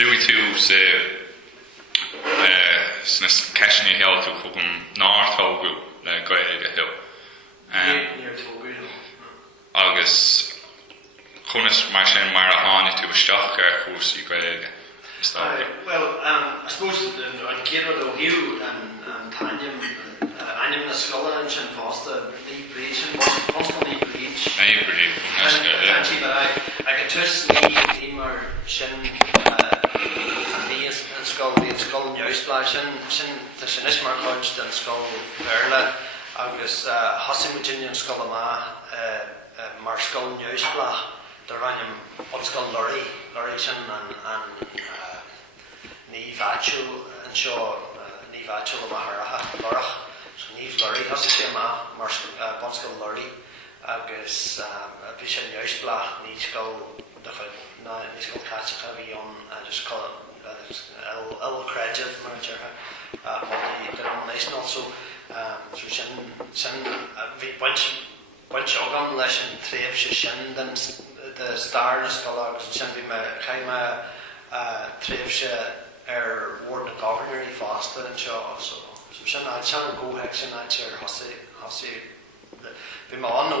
Louis tú sa ceisina health chugam náthógu le Gaeilge hill. Agus chunas mar sin mar a tháinig tú isteach ar chúsaí Gaeilge. Well, I suppose an céad ó hiú an tainnim anim na scola an sin fásta ní bríd sin Bunscoil Naomh Bríd. Naomh Bríd, Actually, but I get tus ní mar sin ní an scoil Neamh sin is mar chuid den scoil Bhéarla agus hosaí Virginia an scoil mar scoil Neamh the random Bunscoil Labhraí sin an ní bhaitiúil an seo ní bhaitiúil am hiarrachtaí lorach so ní Labhraí has sé mar Bunscoil Labhraí agus bhí sé Neamh ní scoil ní scoil cáiteacha bhí an just call it creative mar deartha multi-denominational so sin bhí buint agam leis an tréimh sé sin den de star na scoil agus sin bhí me chaime tréimh sé ward na governor í fásta an seo so sin an ggóthaic sin áit ar hosaí bhí me an ó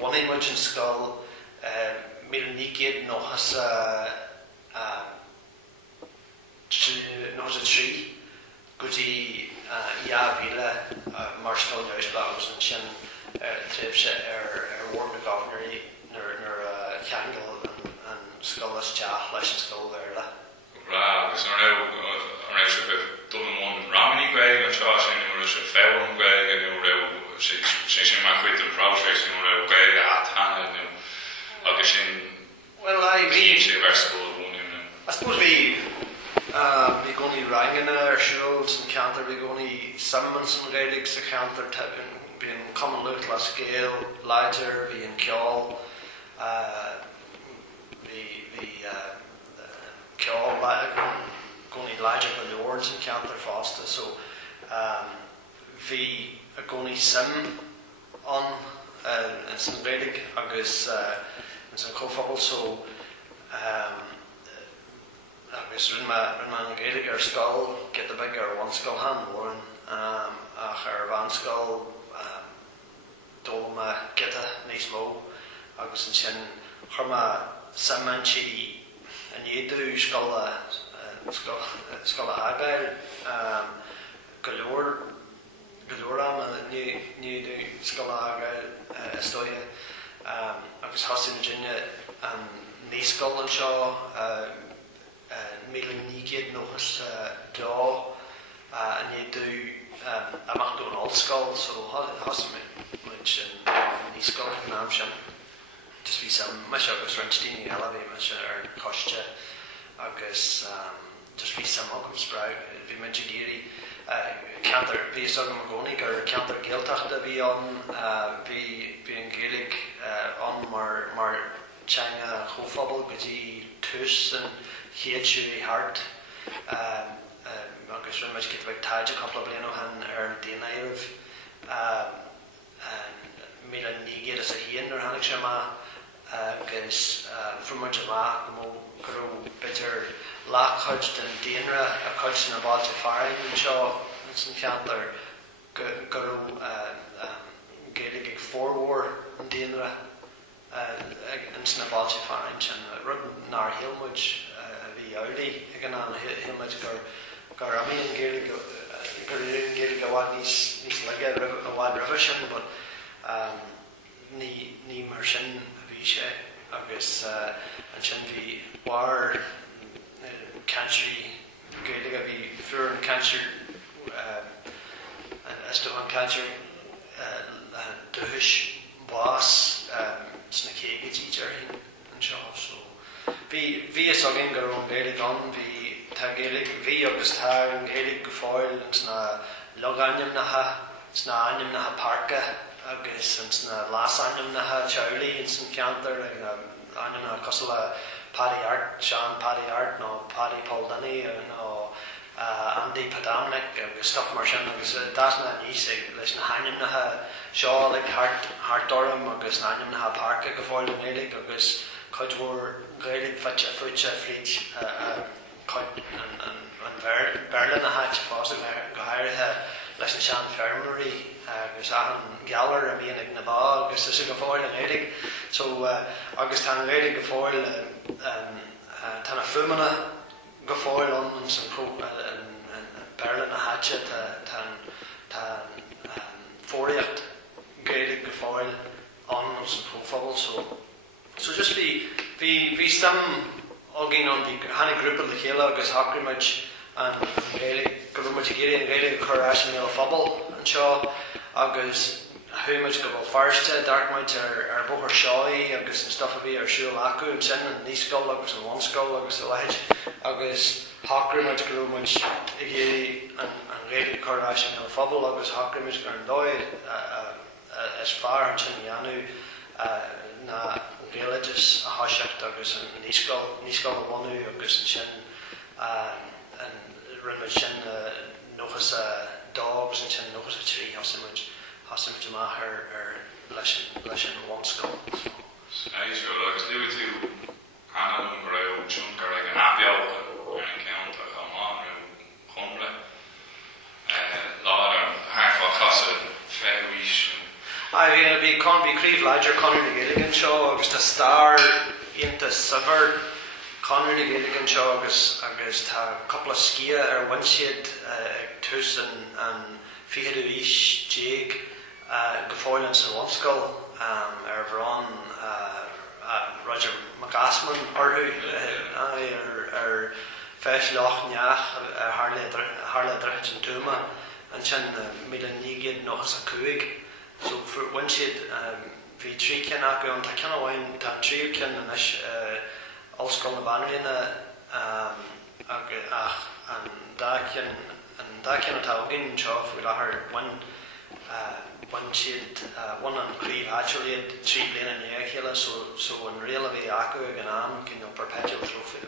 bhainaí buint an scoil 1900 nóchas trí go dtí bhíle mar scoil Neamh agus an sin tréimh sé ward na governor nar cheangal an scoil isteach leis an scoil Bhéarla. Agus an raibh se dul an ramí Gaeilge an seo sin nó se féin Gaeilge nó raibh sé sin mar chuid an práiseach nó raibh Gaeilge athana nó agus sin bhí sé bhar scoil bhúnú. I suppose bhí gcónaí rangana ar siúil san cheantar bhí gcónaí samman san Gaeilge sa cheantar bhí an common lucht le scéal leidir bhí an ceol bhí ceol gcónaí leidir go leor san cheantar fásta so bhí a gcónaí sim an san Gaeilge agus san cóphobal so agus rinne an Gaeilge ar scoil get a big ar Bunscoil han mórin ach ar Bunscoil dóla get a níos mó agus an sin chuma sammantí an éadú scoil aige go leor am níadú scoil aige istóide agus hosaí Virginia an níos scoil an seo 1900 nóchas dá an éadú amach an ollscoil so hosaí sin níos scoil náam sin just bhí sam me se agus rinttíine eile bhí me se ar cóiste agus just bhí sam agam sprág bhí me géirí ceantar bhí agam gcónaí gur ceantar géalteachta bhí an bhí an Gaeilge an mar teanga chomhphobal go dtí tús an hiarrachtaí hart agus rinne get bheith taide coppla bliana ó han ar an déanaíomh 1900 is a híon ar hanig sé agus frumar amach go raibh bitir láchuid den déanra a chuid sin na báilte fairing an seo san cheantar go raibh Gaeilge ag forbróir an déanra an sna báilte fairing sin rud nar hiilmuid a bhí early ag an hiilmuid gur amíon Gaeilge a bhhaid níos leige a bhhaid roimhe sin but ní mar sin a bhí sé agus an sin bhí bhar cainteoirí Gaeilge a bhí fuair an cainteoirí istó an cainteoirí dúchais bás sna chéige títear an seo so bhí is agin gur an Gaeilge an bhí tá Gaeilge bhí agus tá an Gaeilge go fáil sna logainneamnacha sna ainneamnacha parca agus sna lás ainneamnacha teaghlaí san cheantar ainneamnacha cosla Paddy Art, Sean Paddy Art nó Paddy Paul Denny nó Andy Padamnik agus stuff mar sin agus dasna níos leis na ainneamnacha seo like Hart Durham agus na ainneamnacha parca go fáil an Gaeilge agus Coidmór Gaeilge Fitcha Fríd Berlin a hat fásta Gníomhaire leis an sean fermarí agus an geallar a bhíon ag na bá agus is go fáil an Gaeilge. So agus tá an Gaeilge go fáil tá na fumanna go fáil an san Berlin a hatse tá fóriacht Gaeilge go fáil an san phobal. So just bhí stem agin an bhí hanna grúpa le chéile agus hacrimid an Gaeilge go bhfuil muid géirí an Gaeilge chur eis an phobal an seo agus thuimiid go bhfuil farste dartmaid ar bóthar seáí agus an stuff a bhí ar siúil acu an sin an naisc agus an Bunscoil agus a leis agus hacrimid go bhfuil i géirí an Gaeilge chur eis an phobal agus hacrimid go an Dhoire is fearr an sin dheanú na religious a hashacht agus an naisc a bhhanú agus an sin an rinne sin nóchas dogs and sin nóchas a trí hasimid amach ar leis an Bunscoil. Nice, agus liú tú anna go raibh tionscadail ag an apial ar an ceantar Conradh lá an haarfá casa fehuis. Bhí críomh láidir Conradh na Gaeilge seo agus tá star ionta sabar Conradh na Gaeilge seo agus tá coppla scia ar winsiad ag tús an ficheadú ís déag go fáil an san Bunscoil ar bhrán Roger McGasman orthú ar feis leach neach Harla Dreid an Túma an sin 1995. So for winsiad bhí trí cinn acu an tá cinn amháin tá tríú cinn an is Bunscoil Labhraí ach an dá cinn atá agin seo faoi láthair winsiad an críomh actually trí bliana néag chéile so an réal a bhí acu ag an am cinn perpetual trophy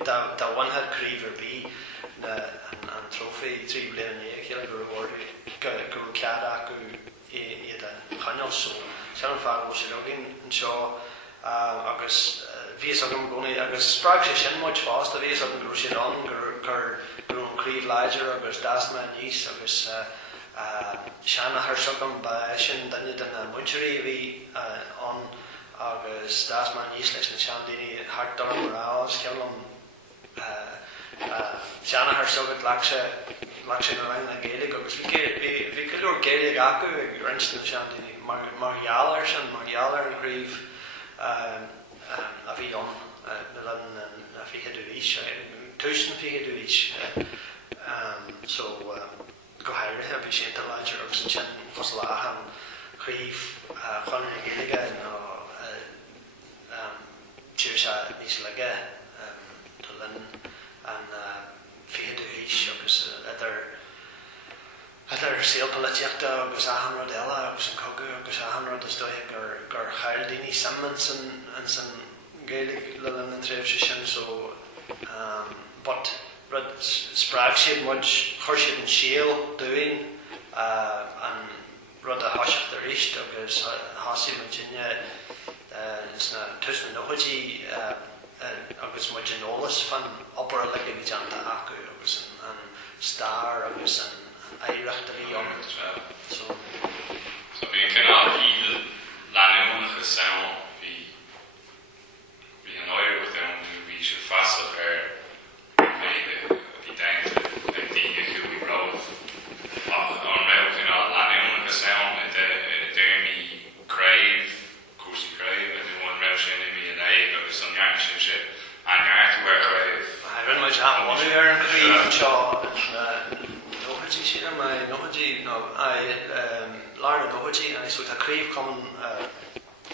dá bhainthead críomh ar bí an trophy trí bliana néag chéile go raibh cead acu iad an chainneoil so an fearr sé agin an seo agus bhíos agam gcónaí agus sprág sé sin muid fásta bhíos agam gurú sé an gur an críomh láidir agus dasma níos agus seanna thar sogam ba sin daine den na muinteoirí bhí an agus dasma níos leis na sean daoine hartar an rás ceanlam seanna thar sogad leach sé na lein na Gaeilge agus bhí go leor Gaeilge acu ag rinst na sean daoine mar gheallar an críomh a bhí an na ficheadú ís tús na ficheadú ís so go háirithe bhí sé láidir agus an sin chus láth an críomh Conradh na Gaeilge tíir se níos leige linn an ficheadú ís agus idir síolpolíteachta agus ahanrad eile agus an cogu agus ahanrad is dóigh gur chail daoine samman san Gaeilge le linn an tréimh sé sin so but rud sprág siad muid chuir siad an síal dúin an rud a hasseacht ar éist agus hasí Virginia is na tús na nóchaidí agus muid an ólas fan opera le go teanta acu agus an star agus an éagsúil so bhí an cinál híl leanúnacha saon bhí an áireacht an bhí sé fasach ar bhí dainte ag daoine chu bhí ráh ach an raibh cinál leanúnacha saon i dtéirmí craibh cúrsaí craibh a dú an raibh sin i bhí an éig agus an neart sin sé an neart bhar craibh. Rinn muid hamanú ar an críomh seo nóchaidí sin ar mai nóchaidí láir na nóchaidí a sú tá críomh cuman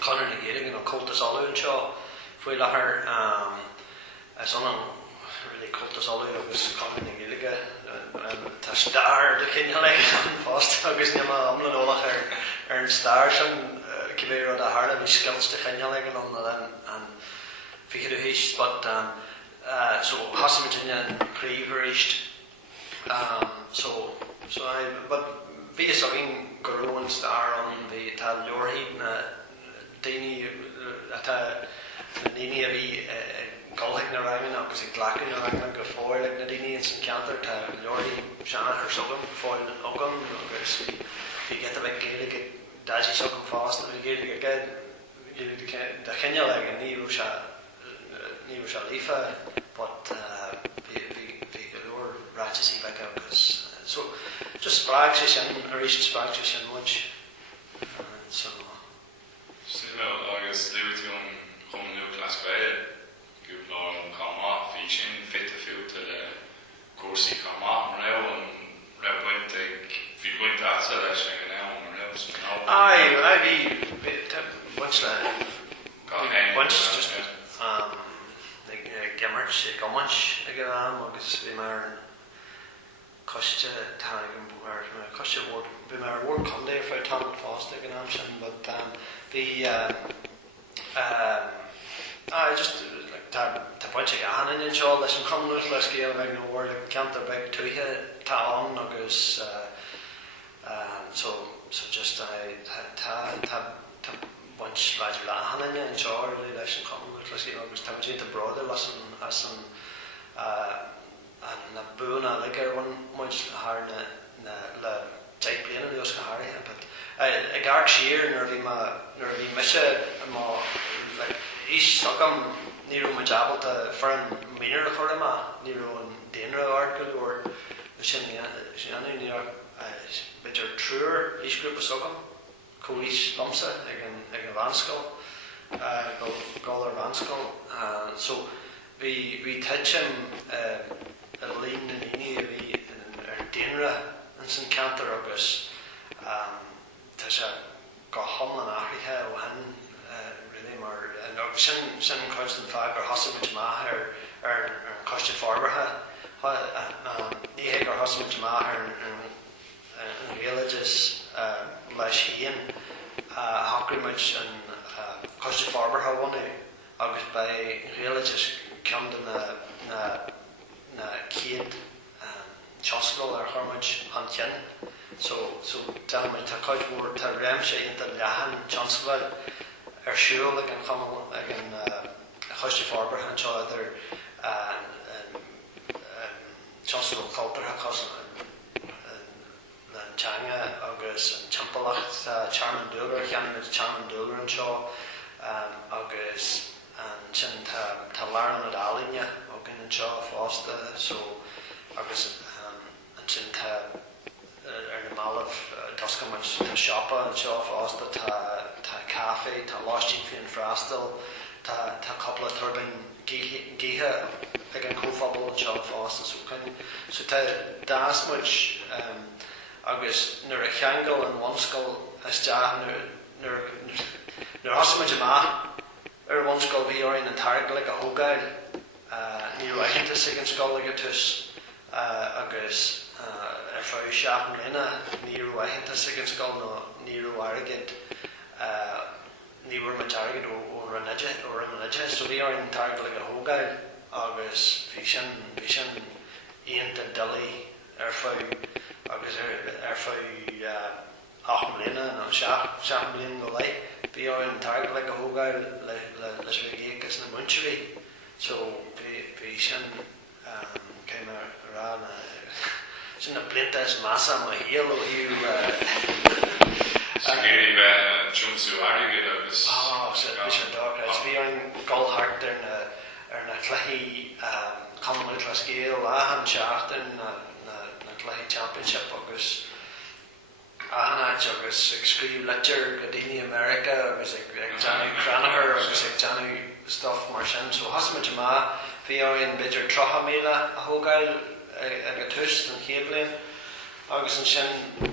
Conradh na Gaeilge nó cultas olú an seo faoi láthair son an really cultas olú agus Conradh na Gaeilge tá star de cinneal ag an fásta agus níama amlan ólach ar an star sin cibéir a harla bhí skills de cinneal ag an ficheadú híist but so hasimid an críomh ar éist but bhí is agin gur an star an bhí tá leorthaí na daoine Nini a bhí golthaigh na rangin agus ag glacú na rangin go fóil ag na daoine in san cheantar tá leorí seanna ar sogam fóil ogam agus bhí get a bheith Gaeilge daisí sogam fást na bhí Gaeilge de chinneal ag an níú se lífa but bhí go leor ráitis í bheith agus so just sprág sé sin a rís sprág sé sin muid so agus liúún chaomhnú glas Gaeilge go lá an chama bhí sin fit a fiú le cuasaí chama ra an ra buint ag bhí buint asa leis an gná an ra bhí buint le buint just gimmert sé gomuint ag an am agus bhí mar cúiste cúiste bhí mar bhór condé fá tá fásta ag an am sin but bhí just tá buinte ahan in seo leis an cumnú leis céal bheith nó bhór le ceantar bheith tuaithe táin agus so just tá buint leidir le ahan in seo leis an cumnú leis céal agus tá muinte bráda as an na búna ligar bhain muid le teag bliana nuas go háirithe but ag arc siar nar bhí mise má ís sogam ní raibh muid abalta fear an mínar a chur ima ní raibh an déanra ard go leor sin anú ní beidir trúr ísgrúpa sogam cúís lomsa ag an Bunscoil gáil ar Bunscoil so bhí teitsim a líon na níní a bhí ar déanra an san cheantar agus tá sé go hom an áthrithe ó hen really mar sin constant fag ar hosamid maith ar an cúiste Forbartha níhé gur hosamid maith ar an réalages leis híon hacrimid an cúiste Forbartha bhainú agus ba réalages ceamda na céad tionscadail ar chormuid an cinn so dámid tá coidhúir tá réimse inta leathan tionscadail ar siúil ag an cúiste Forbartha an seo idir tionscadail cultartha cos na teanga agus an timpolacht chaomhnú cheannaid chaomhnú an seo agus an sin tá learan na dálainne ógan an seo fásta so agus an sin tá ar na málamh toscamuid tá siopa an seo fásta tá cafe tá láistín fion freastal tá coppla turbin gíthe ag an cóphobal an seo fásta so tá dáasmuid agus nuair a cheangal an Bunscoil isteach nuair osmuid amach ar Bunscoil bhí orin an targa le a hógáil ní roiithinte sig an scoil le tus agus ar fá seaach an léna ní roiithinte sig an scoil nó ní roiarigid ní bhfuair me targad ó ranide so bhí orin an targa le a hógáil agus bhí sin íonta dulaí ar fá agus ar fá 8 mbliana nó 7 mbliana go lei bhí orin an targa le a hógáil leis bheith agus na muintirí so bhí sin céim rá sin na blinta is massa má héal ó hiú géirí bheith tionsú aige agus sin dóchais bhí an gáilthart ar na cluichí Conradh le scéal an seachtain na cluichí championship agus agus ag scríomh letir go daoine America agus ag deanú Conradh agus ag deanú stuff mar sin so hasmuid amach bhí orin beidir 3 míle a thógáil ag a tus an chéimhlíon agus an sin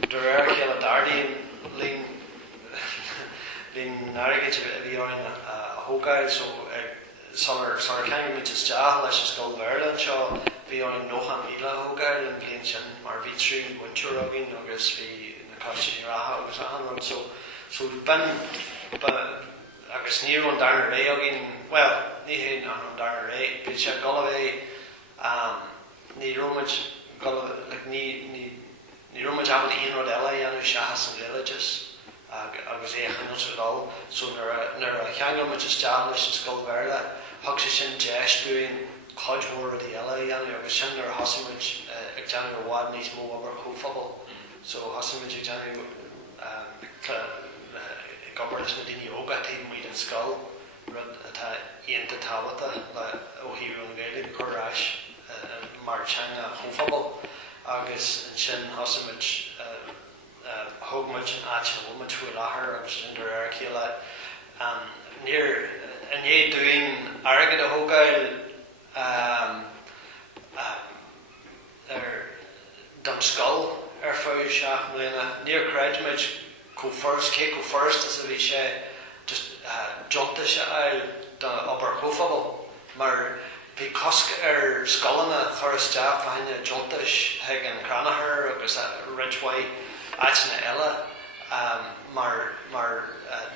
de réir chéile dardaíon líon airgid a bhí orin a thógáil so solar ceangaid isteach leis an Gníomhaire an seo bhí orin 9 míle a thógáil an bhíon sin mar bhí trí muintear agin agus bhí na cosisií ratha agus ahan so ben agus níor an darna ré agin well ní hé an darna ré bhí sé golah ní romuid ní romuid am íon rud eile anú seachas an villages agus éachan an sodal, so nar a cheangar muid isteach leis an scoil bhéarla, thug sé sin deis buin caidmór a dhéile agus sin nar hasamid ag deanú ar bhád níos mó aber cóphobal. So hasamid ag deanú gobar leis na daoine óga taobh muid an scoil rud atá aonanta tábhata le ó híú an Gaeilge churáis mar teanga cóphobal agus an sin hasamid thugmuid an áit an bhfuid fuair láthair agus sin dur ar chéile níor an é doing aige a thógáil dom scoil ar fáil seach mbliana níor creidimiid go first as a bhí sé just jonta se eil obair cóphobal mar bhí cosc ar scolanna thuras faine jontais heag an Conradh agus ridhhaid áitina eile mar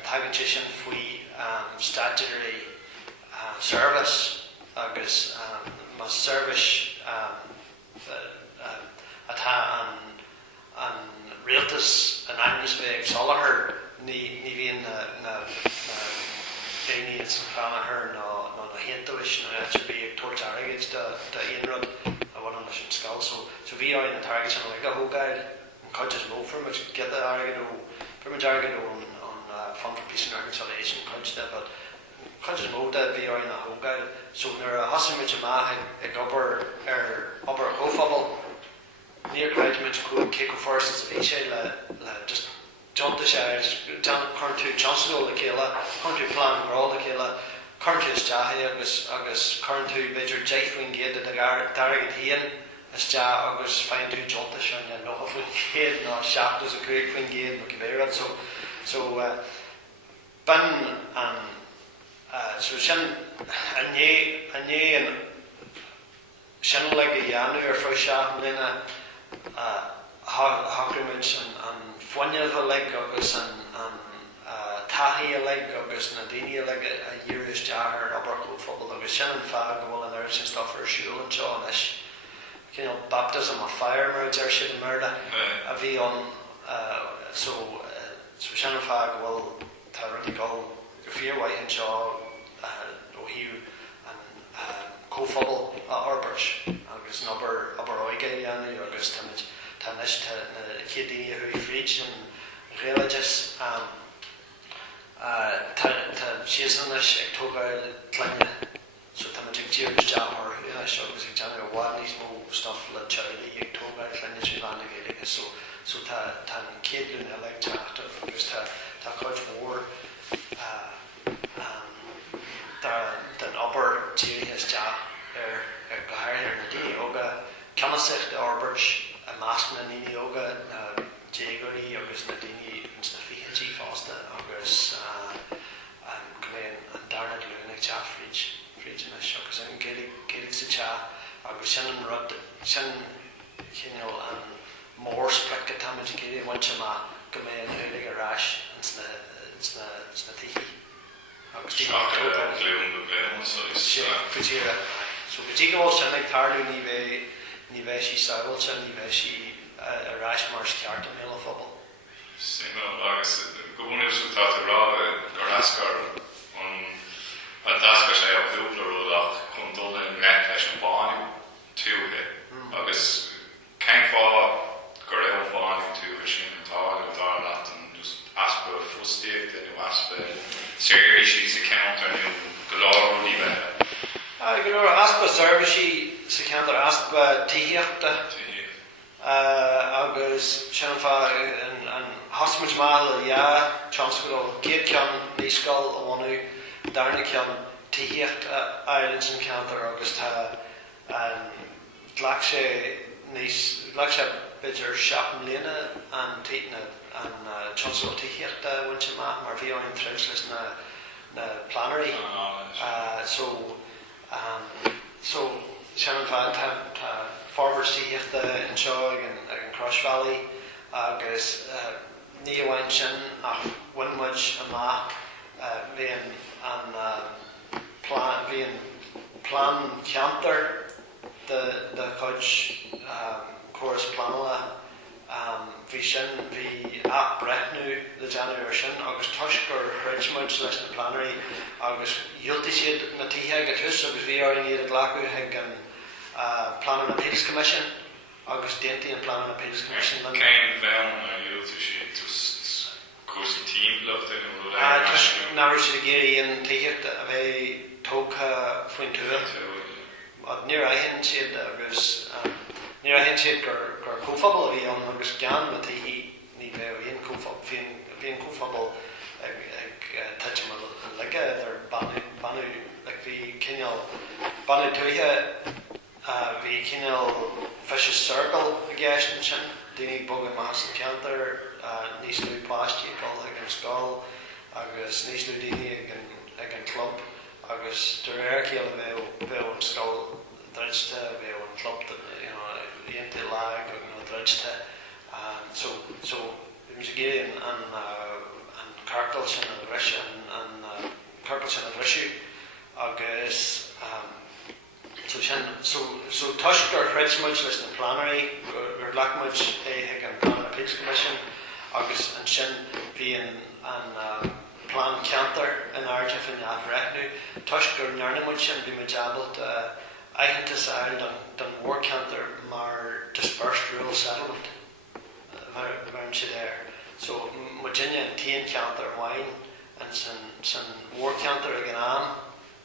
tagann sé sin faoi statutory service agus má service atá an rialtas an agus bheith solathair ní bhíon na daoine san Conradh nó na héantais nó be ag tuairt airgid de aonrod a bhain leis an scoil so bhí áid an target an le thógáil an coideas mó formuid get airgid ó formuid airgid ó an Fund for Peace and Reconciliation coide but coideas mó de bhí áid na thógáil so nar a hasamid amach ag obair cóphobal níor creidimiid cé go first as a bhí sé le just jonta sé chuir tú tionscadail le chéile chuir tú Pléann le chéile chuir tú isteach agus chuir tú beidir deithfuin géad a dargad híon isteach agus féin tú jonta sin nó faoin géad nó seachtas a cruig faoin géad nó gníomhaire so ban so sin ané an sin le a dheanú ar fáil seach mbliana hagrimid an foiineh le agus an taithí le agus na daoine le a dhearú isteach ar obair cóphobal agus sin an feadh go bhfuil an air sin stuff ar siúil anseo leis baptism of fire mar deir siad an murda a bhí an so sin an feadh go bhfuil tá ruí go fíorhaid anseo ó hiú an cóphobal a orbert agus an obair aige dhéanú agus tá leis na chédaoine a thuí fríd an réalagas tá siasan leis ag tógáil tlainne so tá ag tíir deachar leis agus ag deanú bhád níos mó stuff le teirlí ag tógáil tlainne trí bhana Gaeilge so tá an céadlún eile teachtamh agus tá chuid mór den obair tíorithe isteach ar gcathair ar na daoine óga ceannasacht de orbert a másc na daoine óga na déagóirí agus na daoine na fichití fásta agus an darnad luúna ag teach fríd agus an Gaeilge sa teach agus sin an rud sin an mór sprecha táid Gaeilge bhainte má go mé an Gaeilge arás sna tithí agus tí futíre so go dtí go bhfuil sin ag tarlú ní bheith sí saoil sin ní bheith sí arás mar ceart am héile phobal. Agus go bhfuil sú tá rá gur ascar an dascar sé a cúlraach chun dul an reit leis an báinú túthe agus céim fá gur raibh báinú túthe sin atá go dá leat an aspa fustiíocht nó aspa séirí sa cheantar nó go láirúí bheith. Go leor aspa servicí sa cheantar aspa tíochta agus sin an hasmuid máil a dheadh tionscadail céad ceann naiscáil a bhainú darna ceann tíocht Ireland san cheantar agus tá ghlac sé beidir seapan mbliana an tionscadail tíochta bhainte maith mar bhí an treis leis na Pléann so sin an feadh tá Forbartha tíochta anseo ag an Cross Valley agus ní bhain sin ach bhainmuid amach bhíon an Pléann cheantar de chuid choras planala bhí sin bhí breithnú le January sin agus tuisgur Richmond leis na Pléann agus dheoltaí siad na tithe go tús agus bhí áirí iad ghlacu ag an Pléann Appeals Commission agus déantaí an Pléann Appeals Commission. Céim bheann a dheoltaí siad just cúsa tíim leachta nó just náir siad géirí an tithe a bheith tócha faoin túil. Níor aithinn siad agus níor aithinn siad gur cóphobal a bhí an agus gan na tithe ní bheith bhíon cóphobal ag tuite mar anlige ar banú bhí cineal banú tuaithe bhí cineal Fishes Circle a gceist sin daoine bogadh más an cheantar níos lú pláistí ag an scoil agus níos lú daoine ag an club agus de réir bheith an scoil dreidte bheith an club dhéanta lag an dreidte so bhí sé géad an cartal sin an bhreis an cartal sin an bhreisiú agus so tuisgur Richmond leis na Pléann gur leachmuid ag an Pléann Appeals Commission agus an sin bhí an plán cheantar in airde fin breithnú tuisgur nearnamuid sin bhí me jabalt aigeantas air don mór cheantar mar dispersed rural settlement bhain siad air. So Virginia an tíon cheantar mhain an san mór cheantar ag an am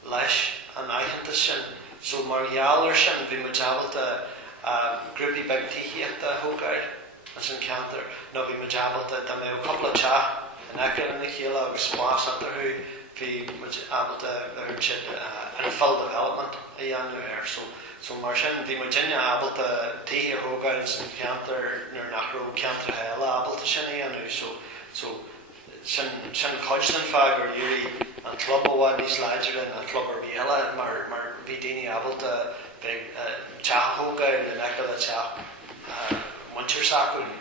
leis an aigeantas sin. So mar gheallar sin bhí me jabalt grúpi beag tííochta thógáir an san cheantar nó bhí me jabalt da mé coppla teach an academic chéile agus spás antarthú bhí abalta ar siad an full development a dhéanú air. So mar sin bhí Virginia abalta tithe thógáir san cheantar nuair nachró cheantar heile abalta sin a dhéanú. So sin coidean feadh gur dúirí an club óháin níos láidir an club ar bhéile mar bhí daoine abalta teach thógáir le meice le teach muintir sacún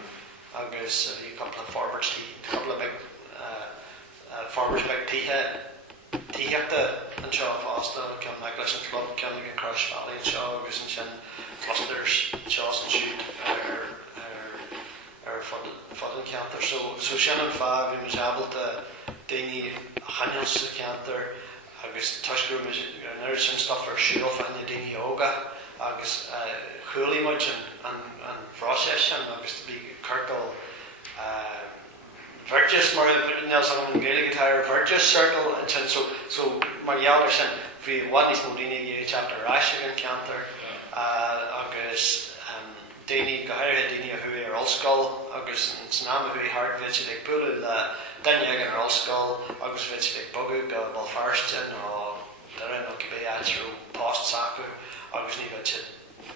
agus bhí coppla coppla big farmers big tíheachta an seo fásta ceann me leis an club ceann an Crush Valley an seo agus an sin clusters seo an siúd ar fud an cheantar. So sin an feadh bhí me abalta daoine chaneal sa cheantar agus tuisgur nuair sin stuff ar siúil fanne daoine yoga agus chualaímuid an bhráise sin agus bhí cartal Virtus mar Nelson an Gaeilge Virtus Circle and so mar gheallar sin bhí bhaid níos mó daoine ag chapter ráise an cheantar agus daoine gohairthe daoine a thuí ar Bunscoil agus snáma thuí hart bhid siad ag bualadh le daine ag an Bunscoil agus bhid siad ag bogadh go bal farstin ó deireanacha go bé áitiú post sacú agus ní bhid siad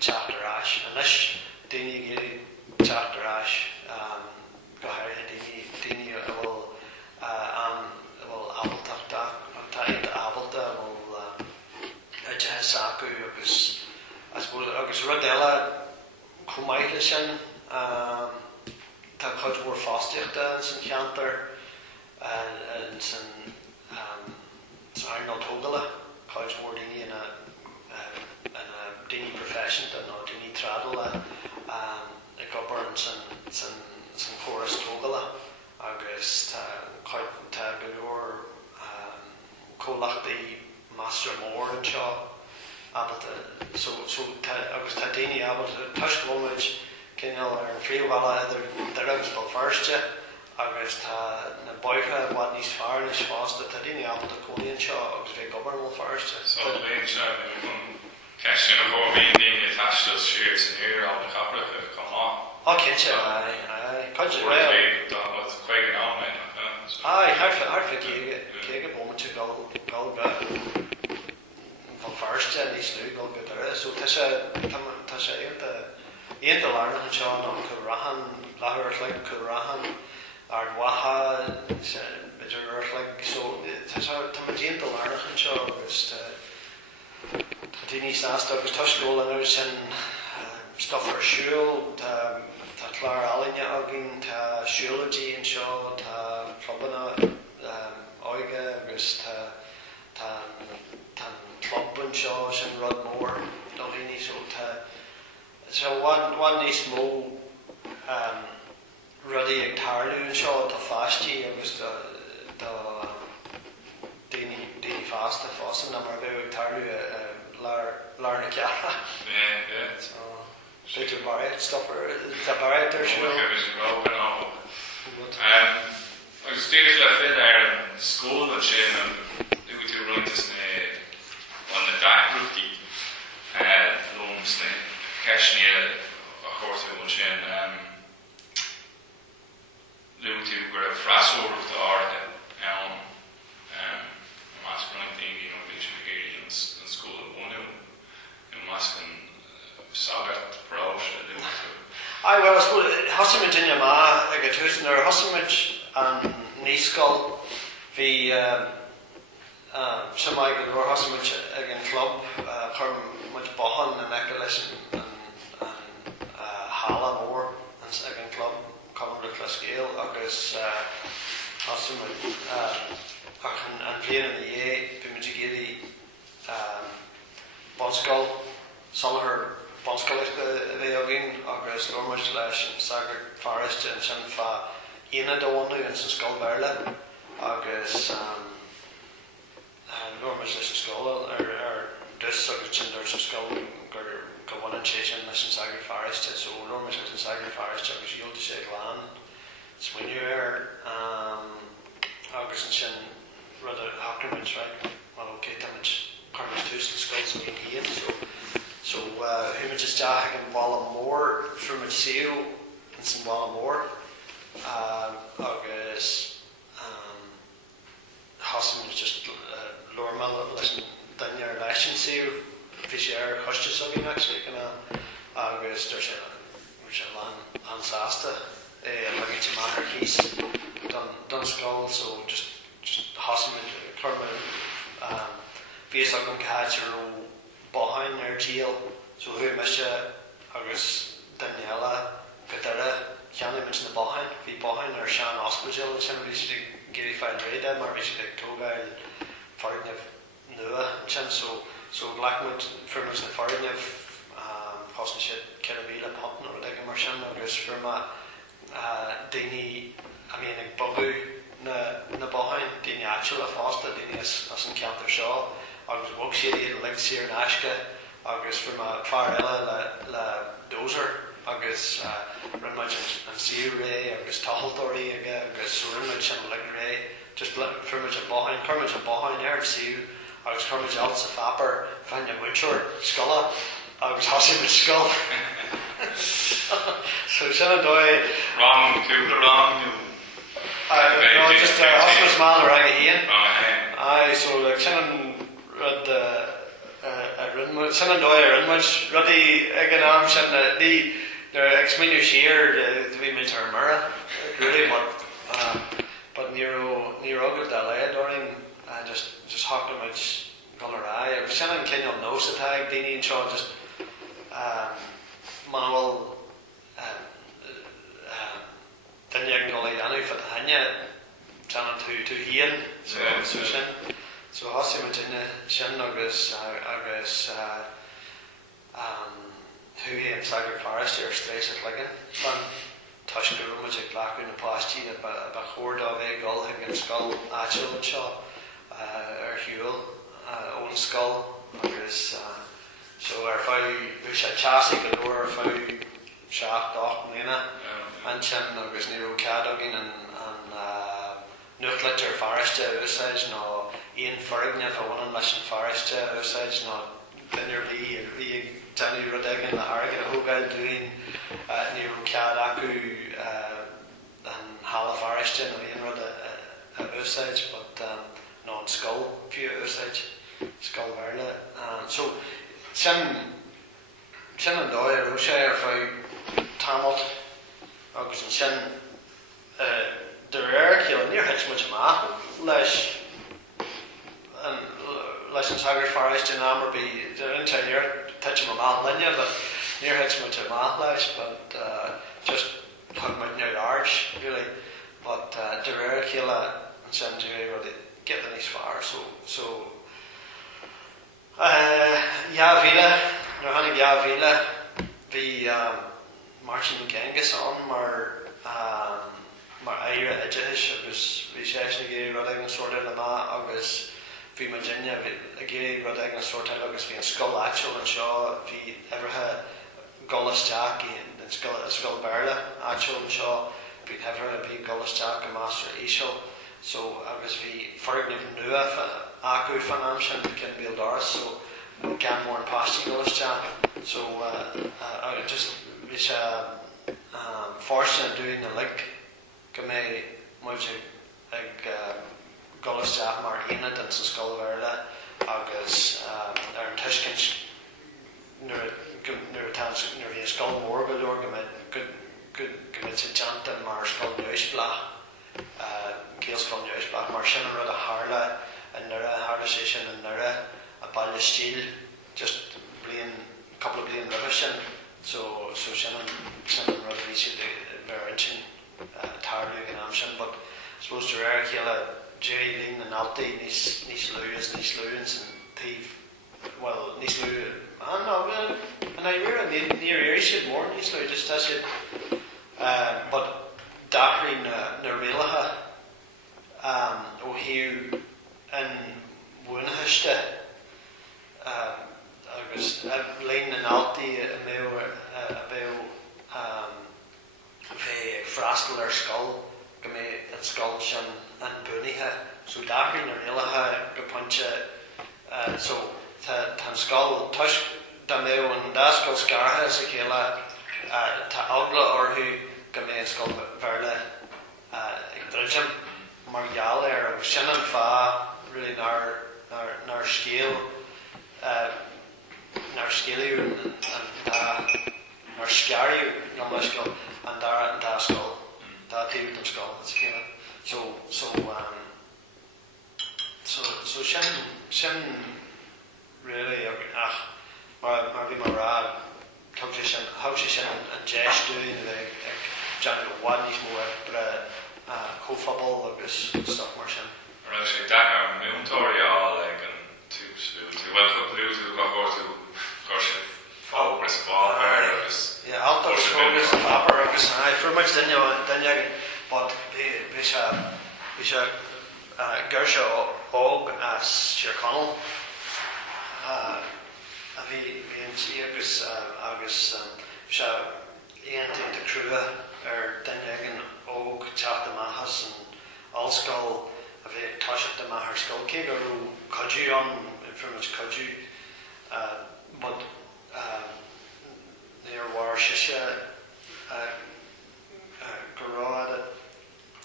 chapter ráise an leis daoine ag chapter ráise gohairthe daoine bhfuil abalta abalta bhfuil deithe sacú agus rud eile chomhaithe sin tá chuid mór fástaíochta san cheantar san Arnold Tógala chuid mór daoine in a daoine profession nó daoine tradal ag gobar san chóras Tógala agus tá go leor cólachtaí master mór an seo abalta agus tá daoine abalta tuisglóid cineál ar an phríomhbhaile idir agus bal fairste agus tá na boiche bhaid níos fearr níos fásta tá daoine abalta cónaí an seo agus bheith gobar bhfuil fairste. So bhíonn se ceistún a bhfuil bhíon daoine taistil siúd san úr á na capracha chumá. Cinnte chuid réil chuig an ámain. Harfa céige bómate gáil fairste níos lú gáil go deireadh. So tá sé aonta lárnach an seo ná cúlrahan láthúirthlaigh cúlrahan ar watha beidir uirthlaigh so tá aonta lárnach an seo agus tá daoine sásta agus tuiscéil an sin stuff ar siúil tá clár alainne agin tá siúladí an seo tá clubanna aige agus tá club an seo sin rud mór dohíní so bhain níos mó rudí ag tarlú an seo tá fáistí agus daoine fásta fásan na mar bheith ag tarlú lár na ceatha. So beidir barad stopper tá barad ar seo. Agus tíir le fid ar an scóil an sin an tú runtas an na daithgrútaí lúms na ceisní a chóirtú an sin lú tú gur a freasúireacht áirthe ann más brand daoine an bhí sin géirí an scóil a bhunú nó más an sagat brás a lú tú. Well, I suppose hosamid in má ag a túsin ar hosamid an níoscail hí sem ag an hosamid ag an club chur muid bohan an eice leis an hála mór ag an club Conradh le scéal agus hosamid ach an bhliain an dhé bhí muid géirí Bunscoil Solahar Bunscoil bheith agin agus gormuid leis an sagart fáiste an sin fá ina dónú an san scoil Bhéarla agus gormuid leis an scoil ar dus agus sin ar san scoil gur go bhhain sé sin leis an sagart fáiste so gormuid leis an sagart fáiste agus dheolta sé glán smuinú agus an sin rud a hacramid well ok tamid chuirmis tús an scoil sa bhíon híon so huimid is deach an bhla mór fruimid siú an san bhla mór agus hosamid just lorma leis an daine ar leis an siú bhí sé ar chuiste sogin actually agus dúir sé lán ansásta legaí te maith ar chís don scoil so just hosamid churma bhíos ag an cáid ar ó báin ar díal so hu meise agus Daniela Gaeilge cheanimid na báin bhí báin ar sean hospital sin bhí si géirí fáil réide mar bhí si ag tógáil foirnimh nua sin so ghlacmid firmas na foirnimh hosan siad ceirabíle potn ó ag mar sin agus firma daoine ag bogu na báin daoine actual a fásta daoine as an ceantar seo agus bhg siad iad le siar an aisce agus firma fear eile le Dhoire agus rinmuid an siú ré agus tahaltóirí aige agus rinmuid sin le ré just firmuid a báin churmuid a báin ar siú agus churmuid alt sa fapar fanne muúir scola agus hosamid scoil so sin an dóid Wrong, cúlra wrong no, just hosamid mála ar aige híon so like sin an rud rinmuid sin an dóid rinmuid rudí ag an am sin ní ag sminiú siar bhí muid ar mura really but ní agad a le doring just hachta muid golará agus sin an cinneal nós atá ag daoine an seo just máhfuil daine ag nóla dhéanú fa haine teanna tú híon so sin so hosamid inne sin agus thuí an sagart fáiste ar stréis a chluigean fan tuisce rumuid ag ghlacu na pláistí ba chóir dá bheith gulthaigh an scoil áitiúil an seo ar hiúil ón scoil agus so ar fáil bhí sé teasaí go leor ar fáil 7-8 mbliana an sin agus ní raibh cead agin an nuchtleid ar fáiste úsáid nó íon foirgnimh a bhaineann leis an fáiste úsáid nó duine bhí ag teanú rud aigean le airge a thógáil dúin ní raibh cead acu an hála fáiste nó íon rud a úsáid nó an scoil fiú úsáid scoil Bhéarla so sin an dóid ar úsé ar fáil tamalt agus an sin Dhoire chéile níor heit muid amach leis an sagart fáiste ná mar bí intéir teite má linne but níor heit muid amach leis but just thug muid near large really but Dhoire chéile an sin dúir rud get níos fearr so Gníomhaire nó hanig Gníomhaire bhí Martin Genghis an mar mar aire a deireadh agus bhí sé na géirí rud ag an sorta le má agus bhí mar dinne a géirí rud ag an sorta agus bhí an scoil áitiúil an seo bhí eibrithe golasteach in scoil bearla áitiúil an seo bhí eibrithe bhí golasteach go master éisiúil so agus bhí forbartha nua acu fan am sin cin bíal doras so gan mór pastí golasteach so just bhí sé fortunate doing the like go mé muid ag golasteach mar aine den sa scoil bearla agus ar an tuiscint nuair bhí an scoil mór go leor go mid sa cheantar mar scoil neamh céal scoil neamh mar sin an rud a tharla an nura a tharla sé sin an nura a baile stíl just couple of blian rubber sin so sin an rud a bhí siad bhar sin tarlu gan am sin but I suppose the rare céile Jerry lín an altaí níos luúins an taobh well níos luú an I really níor éir siad mór níos luú just tá siad but dachraí na réalaithe ó hiú an bhuanaiste agus lín an altaí a bheith bheith freastal ar scoil go mé an scoil sin an bunaithe so dachraí na réalaithe go pointe so tá scoil tuis da mé an dá scoil scartha sa chéile tá agla orthú go mé an scoil bearla ag dreidim mar gheall agus sin an fá really nar scéal nar scéalaú nar sceariú nó le scoil an dá scoil dá taobh an scoil sa chéile so sin really ach mar bhí mar rá come sé sin how sé sin an deis dúin ag deanna go bhád níos mó bre cóphobal agus stuff mar sin. Ra sé dachar múntóireáil ag an túsú bhfuil go blúú go bhórtú chuir sé fógus báthir agus altas fógus fápar agus for much daine but bhí sé gur se óg as Siarcanal a bhí an tí agus se éontaí de crua ar daine an óg teach amachchas an allscoil a bheith táiseach amach ar scoil cé gur codú an for much codú but níor bhar siise go rád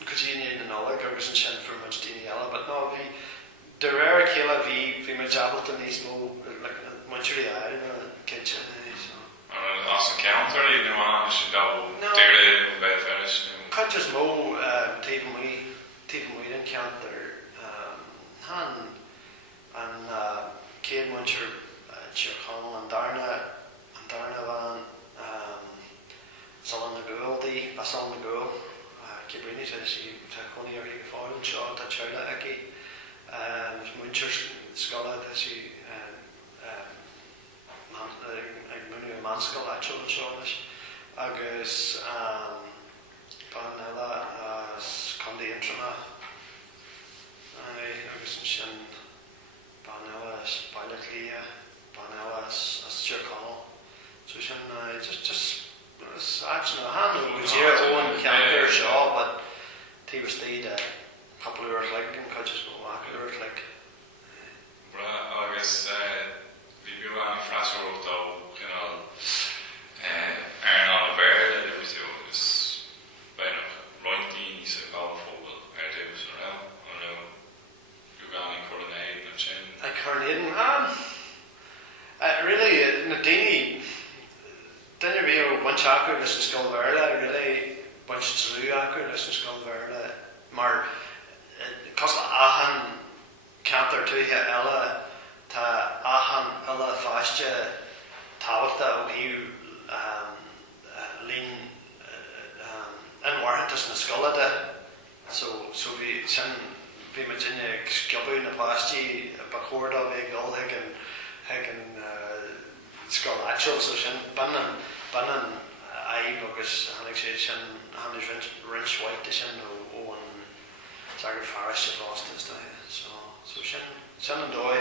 codíine na nóla agus an sin for much daoine eile but no bhí de rare céile bhí mar jabalta níos mó muintirí air na kitchen as an cainteoirí nó an sin dá deireadh nó bheith feris cut just mó taobh muid an ceantar an céad muintir Siarcanal an darna bhain Salan na gúildaí Salan na gúil cibríní tá chunaí ar go fáil seo tá teirla aici muintir scola tá sí ag Bunaíodh Bunscoil áitiúil an seo leis agus Pléann Niall as Conradh agus an sin Pléann Niall as Baile Pléann Niall as Siarcanal so sin just actually hanú go dtíar óin ceantar seo but tí was tíad a couple of hours like and coaches go back hours like agus bhí bhí an freasúirtá cinál ar an bhéir le is rointíí níos a gáfóbal ar dús ar nó Tugann Niall na sin a Conradh really na daoine duine bhí ó bunch acu leis an scoil bearla really bunch trú acu leis an scoil bearla mar cos ahan ceantar tuaithe eile tá ahan eile fáiste tábhachta ó hiú lín anmhairtheantas na scoilide so bhí sin bhí mar duine ag sciobú na páistí ba chóirda bheith Gaeilge ag an scoil áitiúil so sin banan I agus hannig sé sin hannig rinse white sin ó an sagar forest fástas da so sin an dói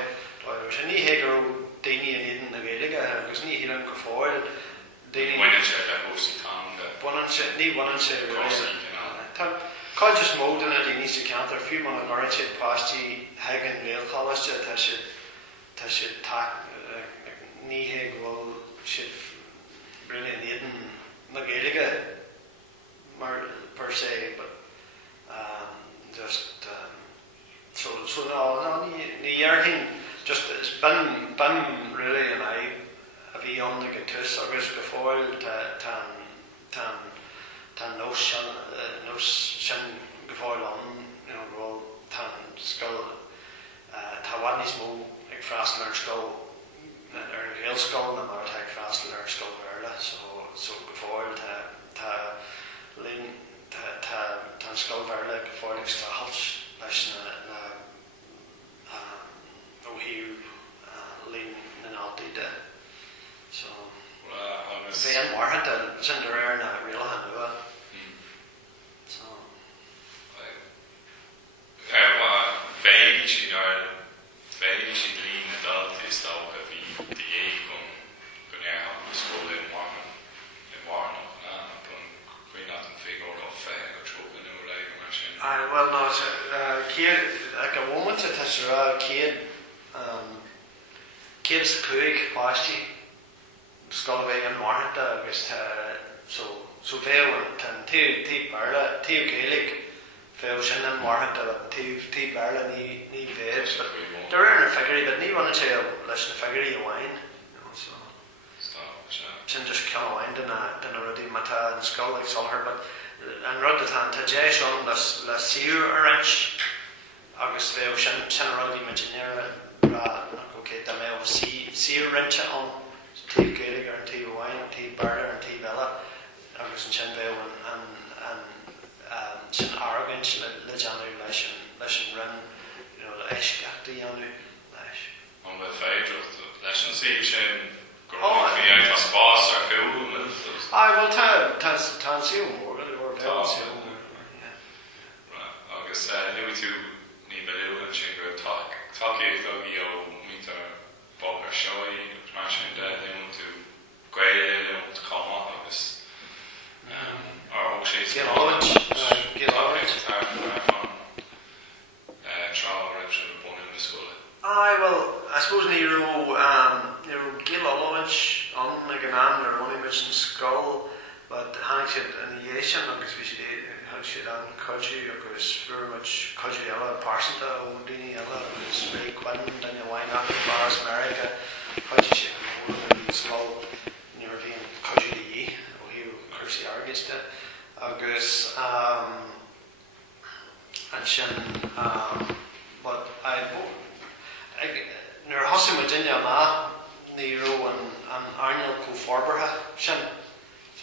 sin ní hégur daoine an éan na Gaeilge agus ní hílan go fáil Bunaíodh sé le hósaí teanga. ní bhanan sé tá cáid is mód in a daoine sa cheantar fiú man an orange siad páistí hegan réalcháiste tá siad ní hé bhfuil siad really an éan na Gaeilge mar per se but just so no ní dhearthain just it's been really an I a bhí an na gCoiste agus go fáil tá nós sin go fáil an bhfuil tá scoil tá bhaid níos mó ag freastal ar scoil ar an réalscoil na mar tá ag freastal ar scoil bhéarla so go fáil tá scoil bhéarla go fáil ag strachailt leis na óhíú líon na náltaí de so bhí an mórtha sin de réir na rialtha nua so féidir siad líon na daltaí stácha bhí dhiaidh go neartha na scoil in Mharna chun cuioine an figure ó fé go trógan nó le go mar sin. Well no céad ag a bhfuilmte tá sé rá céad is cúig páistí scoil bheith an mórtha agus so bhéh tan tí bearla tí Gaeilge féh sin an mórtha tí bearla ní bhéh de ar na figurí but ní bhanan sé leis na figurí amháin sin just ceann amháin den rudí mata an scoil ag solthar but an rud atá tá dé seán le siú arrange agus bhéh sin rudí imaginéire okay da mé siú rinse an tí Gaeilge ar an tí amháin an tí bearla ar an tí bheile agus an sin bhéh an sin arrogant le deanú leis an rinn le éisceachtaí anú leis. An bheith féidir leis an sí sin gur bhí ag fa spás ar fiúil well tá siú mór agus luí tú ní beú an sin gur takeíoh dogí ó mítar bog ar seoí mar sin de leon tú Gaeilge leon tú comá agus sé trá réimse Bunaíodh Bunscoil. Well, I suppose ní gil allowance an na gnáam ar bhain mis an scoil, but hannig siad an dhéisian agus bhí siad an codú agus very much codú eile páirsanta ó daoine eile agus bhí cuan den bhhainach Fars America codú siad an mór an scoil níor bhí an codú dí ó hiú chuirsaí argaiste agus an sin but nuair thosaigh mo duine amach ní raibh an airneall go Forbartha sin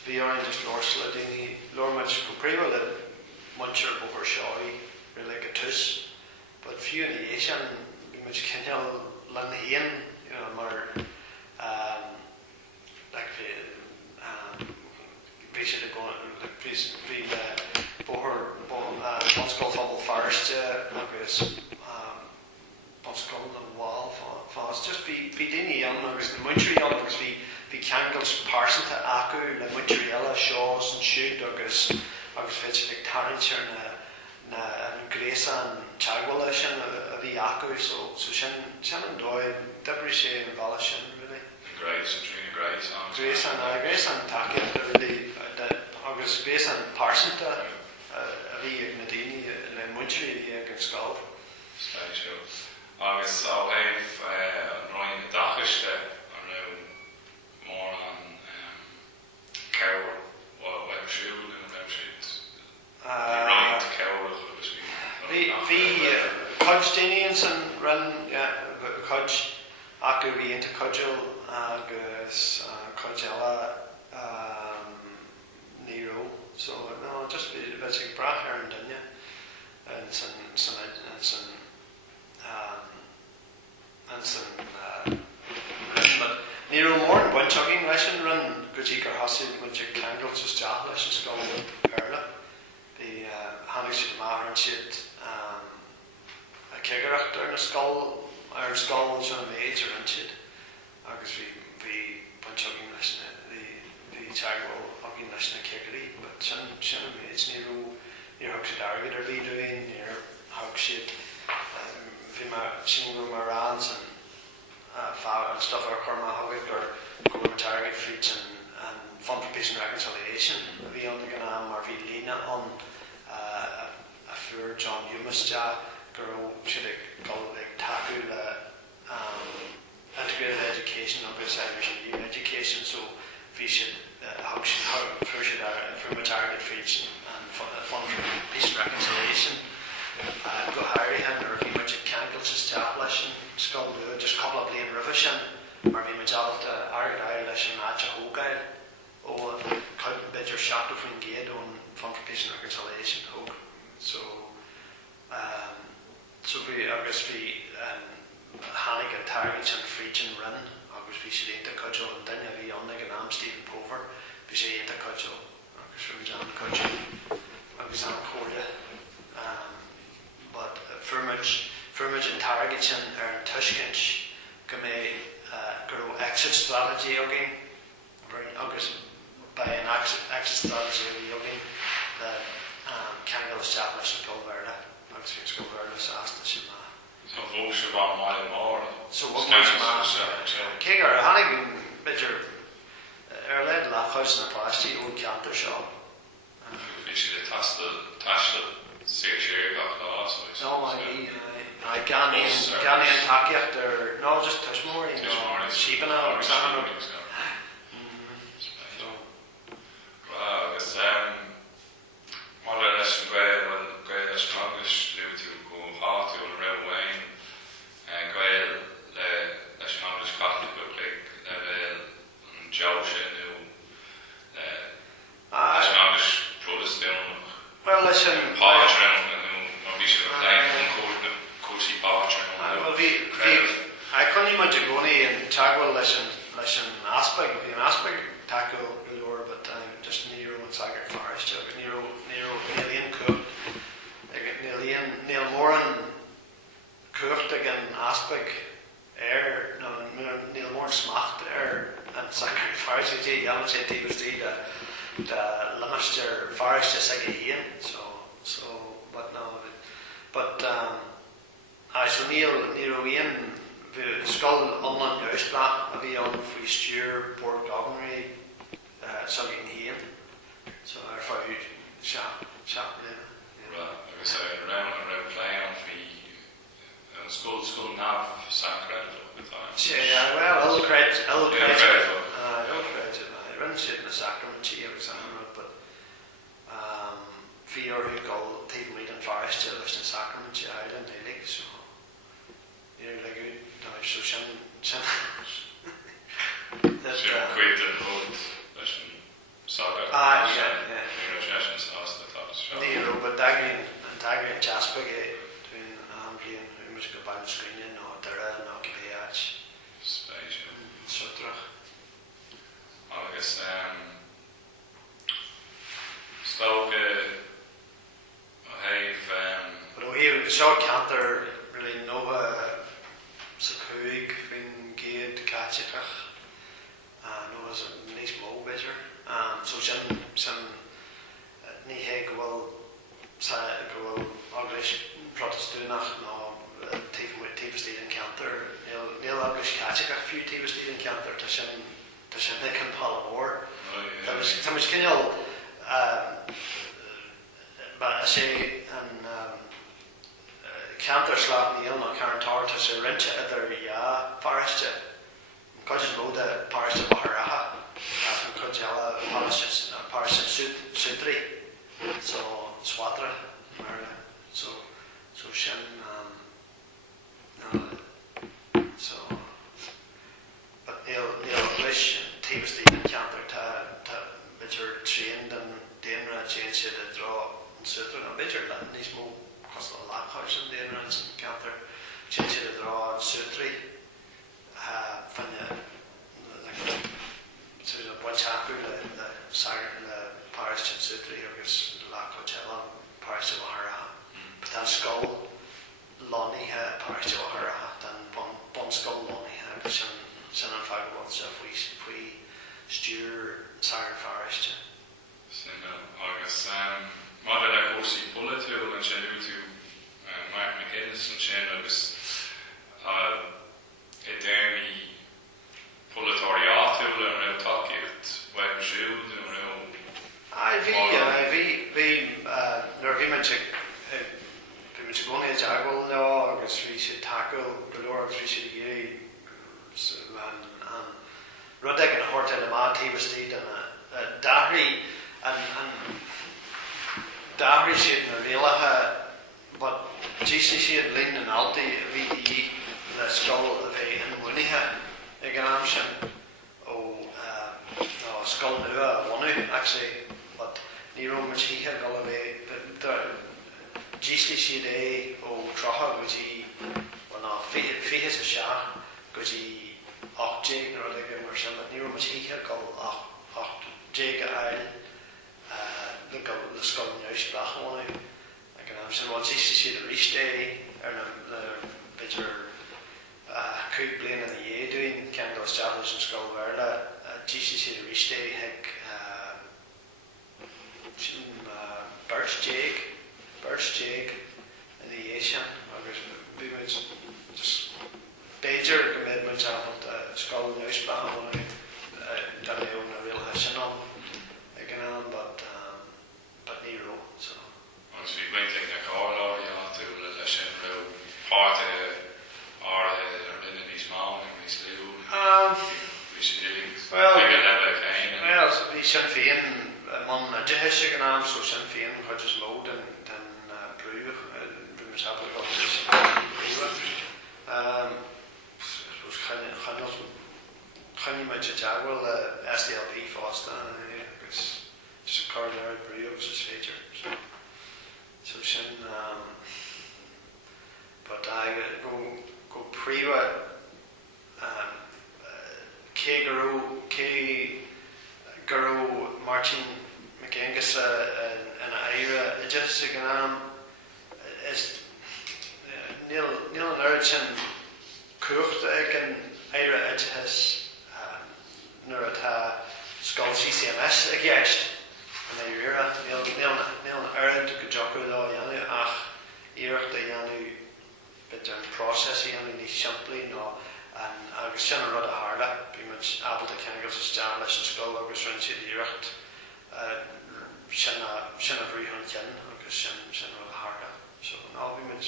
bhí áin just lórsla daoine lormaid go príomh le muintear bóchar seoí ri le go tus but fiú in dhé sin bhí muid cineal le na héan mar bhí sé bhí bóchar Bunscoil Fabal Forest agus Bunscoil Naomh Bríd just bhí daoine an agus na muintearí an agus bhí ceangailt páirsanta acu le muintearí eile seós an siúd agus bhí ag tarint ar na gréasa an teagháil sin a bhí acu so sin an dóid dibrí sé an bhela sin really. Gréasa an takeíocht agus gréasa an páirsanta a bhí ag na daoine le muintearí ag an scoil. Agus á éh an roiin na dachiste an raibh mór an ceabhar weimsiúil in réimse roiint ceabhar agus bhí chuid daoine san run chuid acu bhí ionta cuideal agus chuid eile ní raibh so no just bhí ag brath ar an duine an san ní raibh mór an buinteagaí leis an run Bridget Garhassi, which is Candles, is Japanese, and Skull Perla. The Hannish at Maran shit, a Kegarachtar and a Skull, or Skull, which on Maids or Inchid. Agus we bunch of English, the Chagwell of English and a Kegari, but some Maids near Huxidarigan or Lidoin, near Huxid, Vima Single Marans and Fowler and stuff, or Cormahowick or Golden Target Fleets and Fund for Peace and Reconciliation. We undergone Marvi Lena on a fur John Humus girl should call like tackle integrated education up inside Mission education, so we should how should our target Fleets and Fund for Peace and Reconciliation. Go Harry and or we much Candles established and Skull just a couple of plain revision or we much out the Argyle leis and Gaeilge or couldn't bid your shot between Gate on Fund for Peace and Reconciliation hope. So we August we Hannig and targets and Freach and Run August we should eat the cudgel and then we on the Ganam Stephen Pover we say eat the cudgel August we was on the cudgel August on Corda but firmage and targets and Tushkinch can grow exit strategy again August by an exit strategy again that Candle established in Gníomhaire August we Gníomhaire is asked the Shema so folks are on my more so what was Kegar Hannig Bidger led Lachhouse and Plasty old Cantor shop we should attach the 6 year got class no I can't attack it there no just Tushmore sheep and all examiner I guess more or less Gaeilge Congress due to go hard to railway and Gaeilge leis Congress Catholic Public level and Josh new leis Congress Protestant well listen Patron and we should apply Cozy Patron I couldn't imagine going in Chagwell listen aspect of an aspect tackle galore but just Nero and Sagar Forest Nero Neilian Cook Neil Moran Cooked again aspect air no Neil Moran smacht air and Sagar Forest I don't say he was the Lamaster Forest is like a so but no but so Nero Ian Skull online Neusblatt a bhí on Free Steer Board Governor Sullivan Hain so our food shop agus around Pléann Bunscoil Naomh Bríd well ill credit I run shit in the sacrament but fear who go Stephen Reid and Forest to listen to sacrament Ireland so like good so Shin that quit and hold listen saga Nero but Daggy and Jasper between Amblian who must go by the screen no Dhoire no Gníomhaire space Sutra I guess Stoke but we saw Cantor really Nova Sakuig from Gade Kachikach Nova's a nice mow better so some Niheg will English Protestant no Tiva Stephen Cantor Neil English Kachikach few Tiva Stephen Cantor to shin Nick and Palomore that was Kinnell but I say and Cantor Slap Niall no Carn Tóchair to réimse other Forbartha Codges Road Forbartha Bunaíodh after Codgella Forbartha Sutri so Swatra so Shin so but Neil English Tiva Stephen Cantor to Bidger trained and Deireanacha changed to draw and Sutra no Bidger that nice mo cost a lot of and Deireanacha and Cantor changed to draw and Sutri from the so the bunch happy parish Chinsutri agus Coachella, parish O'Hara. But that skull Lonnie parish O'Hara than Bunscoil Lonnie agus sin an fagabot if we steer Sagan Forest. Agus mar le cúrsaí polúil an sin útú Mark McGinnis an sin agus I déirní polútóireáitiúil an rá takeíocht weimsiúil an rá nuair bhí man gcónaí deagháil ná agus bhí sé takeáil goleor agus bhí sé géirí an rud ag an chóirte na mátíobh tíad an dahraí siad na réalacha but dísí siad lín an altaí a bhí le scoil a bheith an bhunaithe ag an am sin ó scoil nua a bhunú actually but ní raibh mar títhe go a bheith dísí siad é ó trocha go dtí fiche sa seach go dtí 8 nó ag mar sin but ní raibh mar títhe go 8 ail le scoil Naomh Bríd ag an am sin bhil dísí siad a ríiste ar na bitir cúig bliain in the dúin cean go isteach leis an scoil Bhéarla dísí siad a ríiste ag Birch Jake in the Asian agus bhí muid just Beidir go mbeidh muid an scoil Naomh Bríd dan éo na réaltha sin ag an am but ní raibh so Ons bhí blinking na cáláirí le leis sin rá páirthe áirithe ar linn níos mám ag níos liú bhí sé dealing ag an leibh céin well bhí sin féin man na deireanacha ag an am so sin féin chuid is mó den brú bhí mar sabla go chaine muid a deagháil le SDLP fásta agus just a Carn brú agus is féidir so sin but I go príomha cé gurú Martin McGinnis in éire just ag an am is níl an aird sin cuacht ag an éire is nuair atá scoil CCMS ag gceist an éire níl an aird go deocú lá dhéanú ach iarrachtaí dhéanú bit an process dhéanú níos siamplaí nó agus sin an rud a hála bhí muid abalta ceann go isteach leis an scoil agus rinn siad iarracht sin a bhríon cinn agus sin rud a hála so ná bhí muid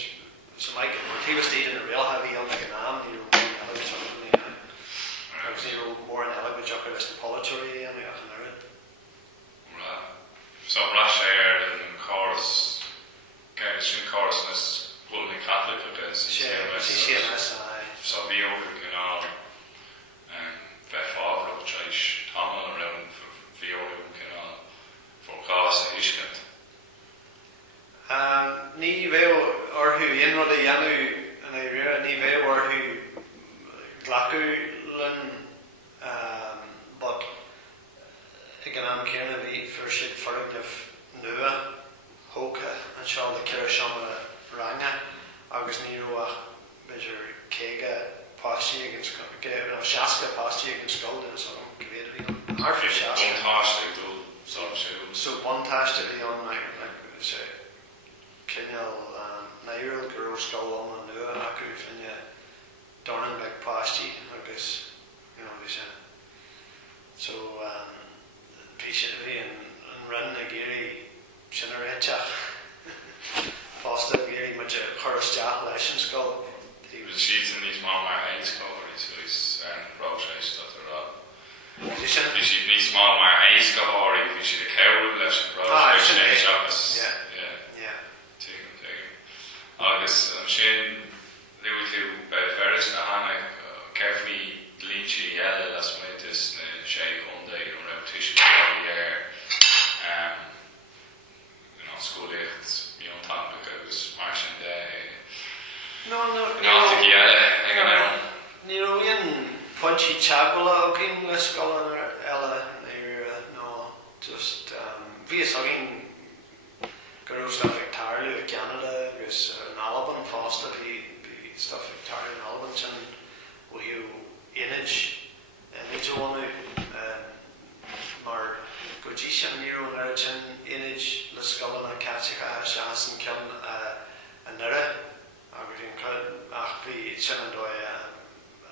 so like he was stayed in a real heavy on like an am ní raibh agus ní raibh mór an eile go deocú leis na polútóirí dhéanú ach an aird so bhra sé ar an chóras sin chóras nas bhfuil Catholic agus CCMS so bhí over canál bheith fábhar treis tamil around bhí over canál fórchás a iscint ní bheith orthú aon rud a dhéanú in éire ní bheith orthú glacu linn but ag an am céanna bhí fir siad forigh nua hóca an seo le ceir seán a ranga agus ní roach beidir céige pastí ag an scoil seaca pastí ag an scoil den so gohfuil arfa seaca so bontáiste í an sé cinneal naíil gur scoil an nua acu finne dornan beag pastí agus bhí sé so bhí sé bhí an rinn a géirí sin a réiteach fásta géirí muid a choristeach leis an scoil the sheets in these small mar ice covered so it's rotation stuff around you should be small mar ice covered you should a cow let's rotation yeah take August Shane they would do by Ferris na hana carefully lynchy yellow last minute this shake on day around tissue air school licht time because Martian day No, ní roíon pointí teagla a bhíon le scoil eile éire nó bhí agin gurús le Victoria Canada agus an Alban fásta bhí stuff Victoria an Alban sin bhíú inage ónú mar go dtí sin níú an air sin inage le scolanna caitecha seas an ceann an nire agus bhíon chud ach bhí sin an dói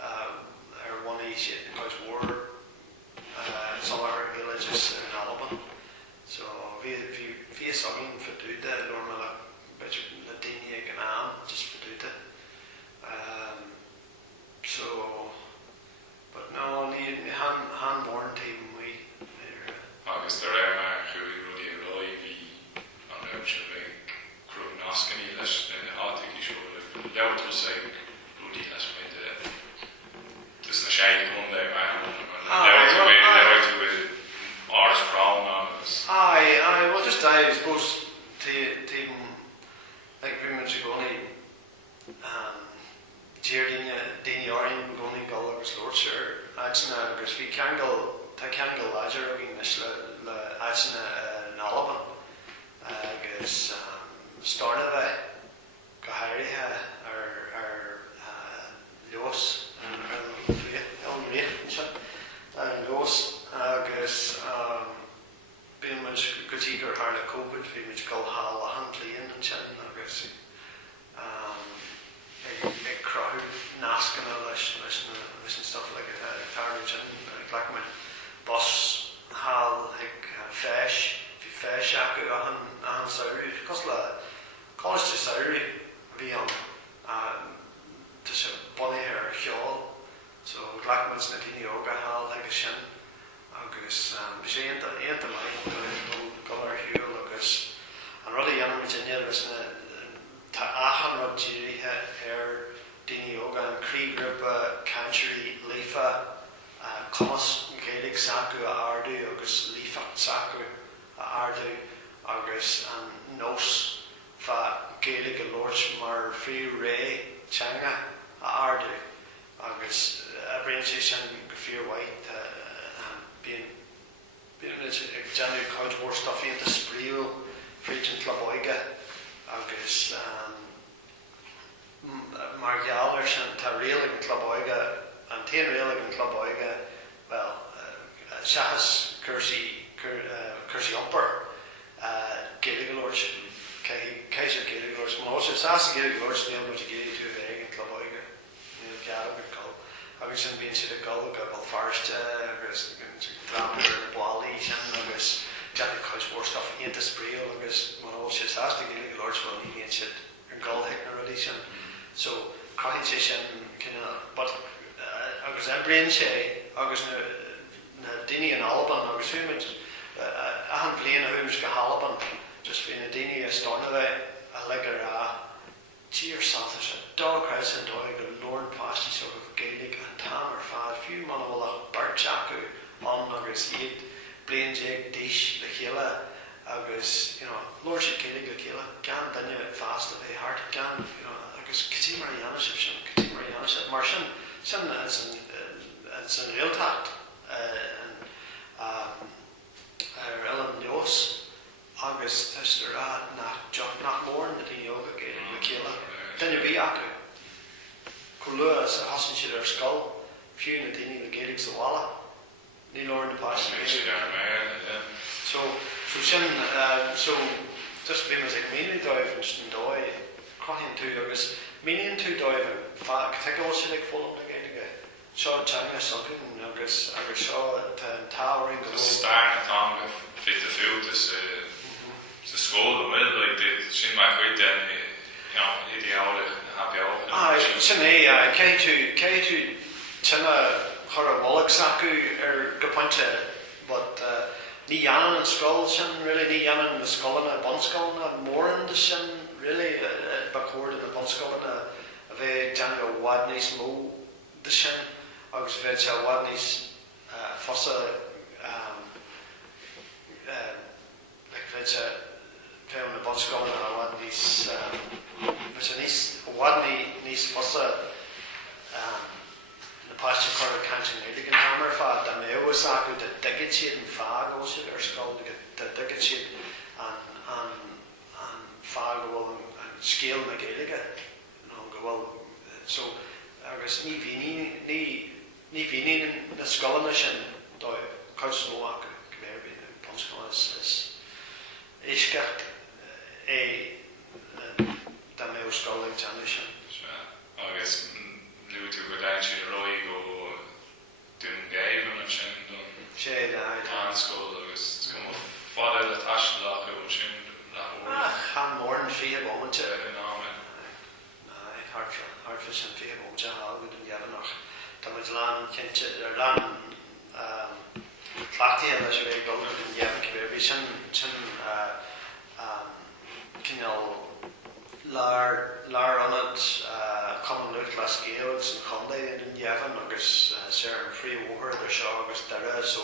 ar bhaí siad gois mhór some other villages in Alban. So vi agin for dúda normal bit le daine ag an am just for dúda. So but no ní han born team we agus de raibh mar chuí rudí a roi bhí an raibh se bheith crún nascaní leis na átaigh is le leabhtas ag rudí leis méid dus na séid chun le Ars Brown I well just I suppose team like very much goni Dean Orin goni goal agus Lordshire Adna agus vi Kangal Lager again le Adna Nalaban agus Starna Gahari ar Leos Leos agus being much good eager hard at COVID, being much go hall a handly in and chin agus a crowd naisc and listen stuff like it hard chin like my bus hall like fish aku ahan sauri because la college to sauri be on to some body hair shawl so like man's natini yoga hall like a shin agus sé enta mai golar hiú agus an rud a Virginia was tá achan rud dírithe ar daoine óga an crí grúpa cainteoirí lífa comas Gaeilge sacú a ardú agus lífacht sacú a ardú agus an nós fa Gaeilge a Lords mar friú ré teanga a ardú agus a réimse sin go fíorhaid being generally quite more stuff in the spree frequent Laboiga agus Margalers and Tarrailing Laboiga and Tainrailing and Laboiga well Shahas Cursi Upper Gaeilge Lords Kaiser Gaeilge Lords Moses Sas Gaeilge Lords name was Gaeilge to Veg and Laboiga Gaeilge call agus an bhíonn siad a gola go bhfuil farste agus dramar bhálaí sin agus deanna chuid mór stuff íonta spríal agus man ó siad sásta Gaeilge Lords bhfuil ní bhíonn siad an gulthaigh na rudaí sin so craitheann sé sin cinna but agus bhríonn sé agus na daoine an Alban agus thuúid ahan bliana a thuúid go Halaban just bhí na daoine a starna bheith a legar a tír sáta sin dúchais an dóigh go Lord pastí sort of Gaeilge an tam ar fad fiú man bhfuil a bart acu an agus iad blian déag díis le chéile agus Lord sé Gaeilge le chéile gan daine fásta bheith hart gan agus ctí mar dhéana mar sin it's an réaltacht ar Ellen Leos agus tuistar nach mór na daoine óga Gaeilge le chéile daine bhí acu Cúlra sa hasan siad ar scoil fiú na daoine le Gaeilge sa bhalla ní leor na páiste so sin so just bhí mas ag míonn dóibh an dóid craitheann tú agus míonn tú dóibh teáil sin ag fólam na Gaeilge seo teanga socainn agus seo táirí go Star na teanga fit a fiúd is sa scóil go bhfuil sin mai chuid den ideála sin é cé tú tena chur a bholaigh sacú ar go pointe but ní dhéanann an scoil sin really ní dhéanann na scolanna Bunscoil na móran de sin really bacóir na Bunscoil a bheith deanna go bhhad níos mó de sin agus bheith se bhhad níos fosa bheith se bheith na Bunscoil a bhhad níos bheith se níos fosa passion for the cainteoirí an hammer fa da me was acu the digit and fag also their skull the digit and fag well and scale na Gaeilge no go well so agus ní víní na skull na sin do coach no acu gCoiste Bunscoil is éiscecht da me was skull like Janishin agus nu tú go dain sin roi go Dungaibh an sin don sé Bunscoil agus go fada le taisle go sin Chan mór an fí bómante hard hartfa sin fí bómante há go an dhiaidh Tá muid lán cinnte lán tlachtaí leis a bheith go an dhiaidh cibéirí sin cinál lár anad common lucht las géogs an chundaid in dhiaidh agus sé an frí óthir ar seo agus dara so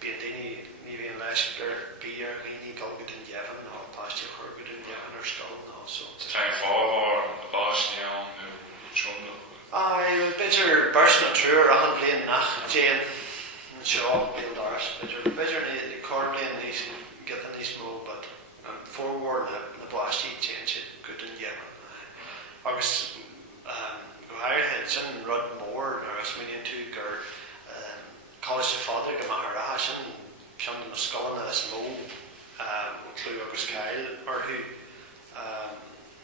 bí a daoine ní bhíon leis gur bí ar ghaoine go go an dhiaidh ná páiste chuir go an dhiaidh ar scoil ná so Tá fáhar a báis neán nó trúmla Beidir burs na trúr an blian nach Jane an seo bíal dáras Beidir ní cór blian níos get an níos mó but forward na bláistí change good an dhiaidh agus go háirthe sin rud mór agus muíonn tú gur College fáidir go maithreatha sin cean na scolanna is mó clú agus cail orthú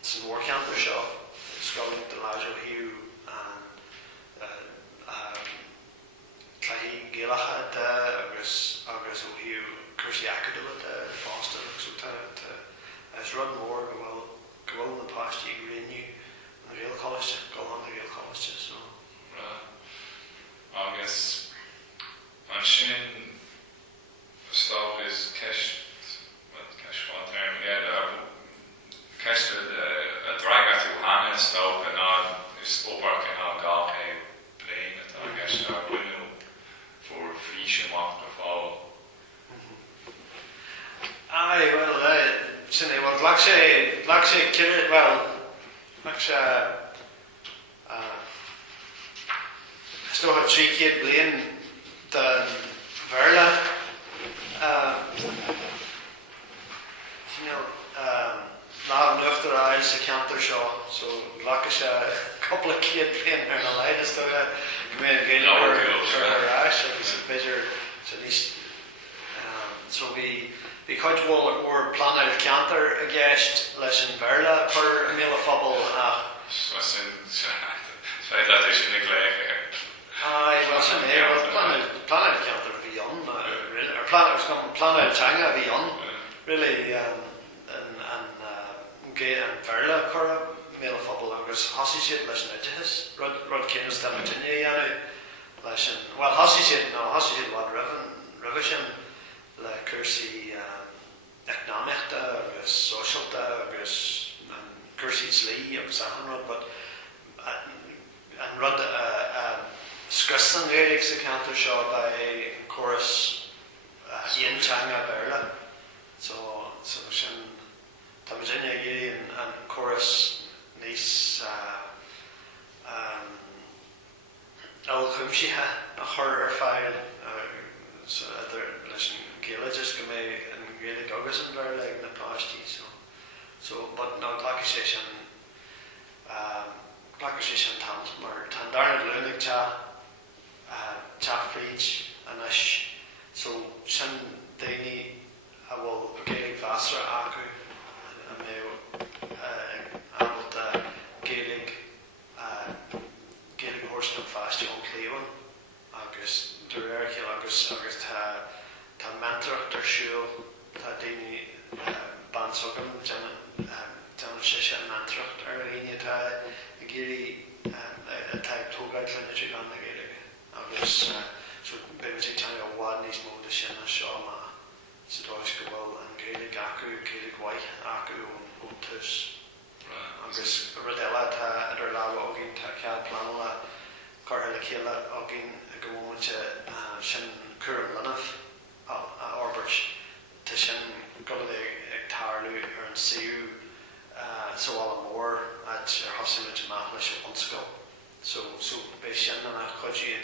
san mhórcheantar seo scolann de Leis ó hiú claí Gaeilge agus ó hiú chuirsaí acadúla fásta agus is rud mór go bhfuil na páistí réniu na réal College go an na réal College so agus an sin stop is fáin ceiste a draga tú hana stop a ná is óbar cin á gáché Pléann atá ceiste a bhuiú for fríse amach go fáil well sinné well lach sé kid well lach sé sto hat 3 kid blian den Verla na nuchter eyes a cheantar seo so lach sé couple of kid blian ar na leid sto go mé Gaeilge agus a beidir so least so we chuid bhil or Pléann cheantar a gceist leis an Verla chur míle phobal ach fé le is sin léige well sin Pléann cheantar bhí an Pléann teanga bhí an really an Verla chur míle phobal agus hasí siad leis an idithas rud cinnas de muine dhéanú leis an well hasí siad bhd rih sin le cursaí economic agus socialta agus cursaí slí agus an rud but an rud scrisan éireach sa cheantar seo ba chorus íon teanga Verla so sin tá Virginia gé an chorus níos chumsíthe a chur ar fáil so leis an Gaeilge just go mé an Gaeilge agus an Verla ag na páistí so but ná ghlacha sé sin tant mar tá darna lunig te fríd anis so sin daoine a bhfuil Gaeilge bhasra acu a mé ábhalt Gaeilge hórsna fáistí ón Cléomhain agus dúréirchéal agus tá mentracht ar siúil tá daoine bansogam deanna sé an mentracht ar aine tá a géirí tá tógáid lena tú gan na Gaeilge agus so béimtí teanga bhád níos mó de sin a seo má sa dóis go bhfuil an Gaeilge acu Gaeilge waith acu ón tus agus rud eile tá idir lá ágin tá cead planla Carn le chéile ágin go bhfuilte sin cúram Naomh a orbert tá sin go ag tarlú ar an siú so all mór ar hosimid amach leis an Bunscoil so bé sin na chuidí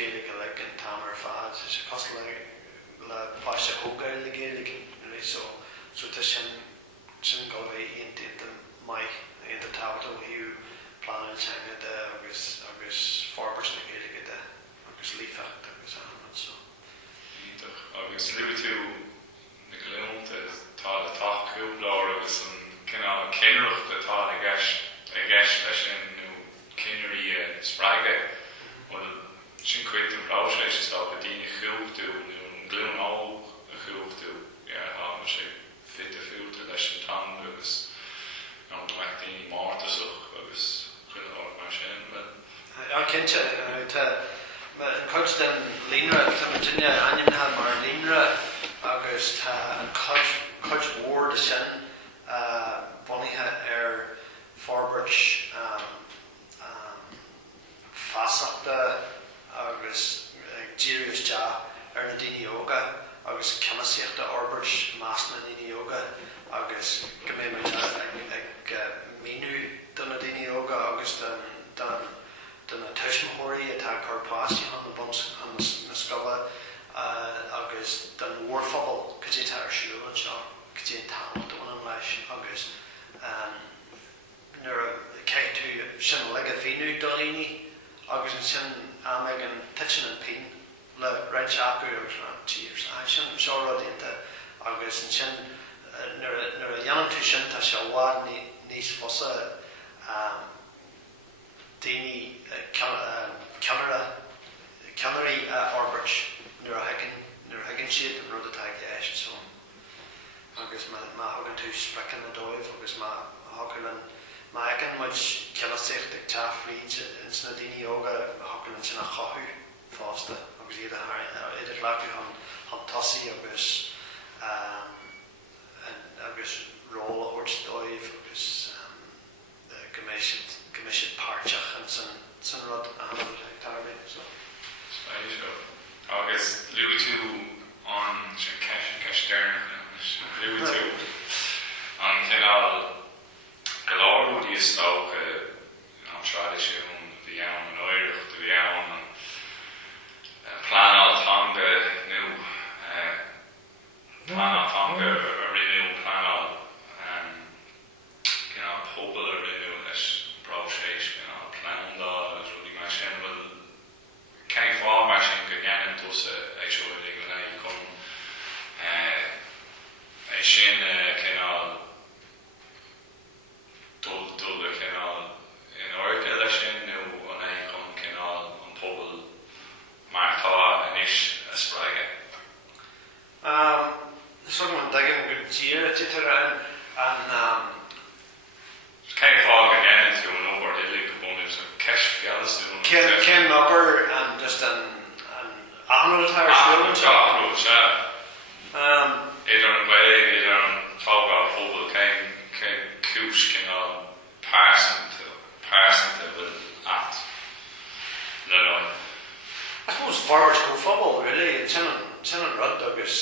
Gaeilge like and Tamar Fad, it's a cost like la Pasha Hogail the Gaeilge, so to sin go away into the my in the tablet who plan teanga agus Forbartha the Gaeilge agus lífa agus so. Agus liú tú na glúnta tá cúlra agus an cinreacht atá a gceist leis nó cainteoirí sppraige sin cuid an ráis leis tá go dtíine chuúchtú nó an glún á a chuúchtú á sé fit a fiúta leis an teanga agus ná daoine máirtasach agus chuineáil mar sin cinnte coach den líonra tá Virginia ainmnithe mar líonra agus tá an coach mór de sin bunaithe Forbartha fasachta agus díriús deach na daoine óga agus ceannasaíochta Forbartha más na daoine óga agus go mé ag míú donna daoine óga agus den tuismóirí atá carpáistí an na scoile agus den mhórphobal go dtí tá ar siúil an seo go dtí an tamhail leis agus nuair a cé tú sin le a bhíú dolíní agus an sin ag an titin an pin le réid seaú agus an tírs sin seo rodínta agus an sin nuair a dhéanam tú sin tá se bhád níos fosa daoine ceantarí Forbartha nuair a hagann siad an rud atá gceist so agus má hagann tú sprecin na dóibh agus má hagann má hagann muid ceannasaíocht ag teafríd in sna daoine óga hagann an sin a chothú fásta agus idir leacu an tosaí agus róla ort dóibh agus goméisiid páirteach an san rud a hanú ag tarbe so. Agus liú tú an sin ceistearna liú tú an cinál go láirúí is tócha an tradiisiún bhí ann an áireacht bhí ann an pleann teanga nó pleann teanga a rinú pleann pobal a rinú leis bráiséis pleann dá agus rudí mar sin bhfuil céim fá mar sin go gceann tusa ag seo le go leith chun é sin cinál dul a cinál in áirce lei sin nó an é chun cinál an pobal martá inis a sppraige. Sort of dagen go tír títar an céim fá go gceann tú an óbhar ilí go buniú so ceis fiallasú Ken Nopper and just an annual Idir an bhaile idir an tágá pobal céim cúis cinál pársanta bhfuil at le lein. I suppose Forbartha go football really sin an rud agus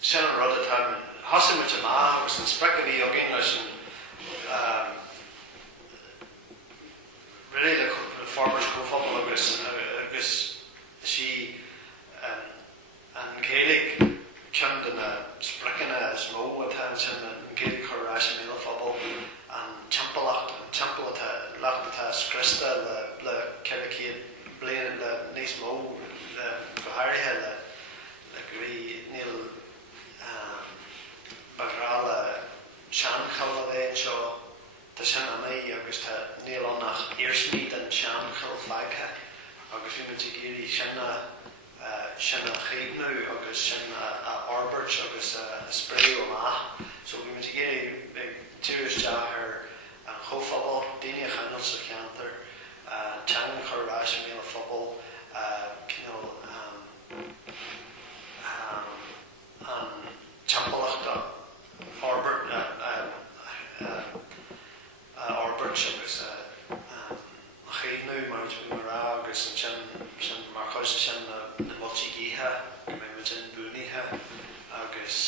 sin an rud atá hosin muid má agus an sprecahí agin leis an really the Forbartha go football agus si an Gaeilge cyn dyna sbricina smó atá sin an Gaeilge chorráis an míle football an timpalacht atá scrista le cebhicíad blian le níos mó le gohairithe le gurí Níl bagrá seanchail a bheith seo tá sin amí agus tá Níl annach iirsmíd an seanchail feicthe agus bhí muid géirí sin a chaomhnú agus sin a Forbartha agus a spréú amach so bhí muid géirí tíris deach ar an chóphobal daoine a chainil sa cheantar teanga chorráis an míle phobal an timpalacht Forbartha agus chaomhnú mar rá agus an sin mar chuiste sin na multí gíthe go mé muid sin bunaithe agus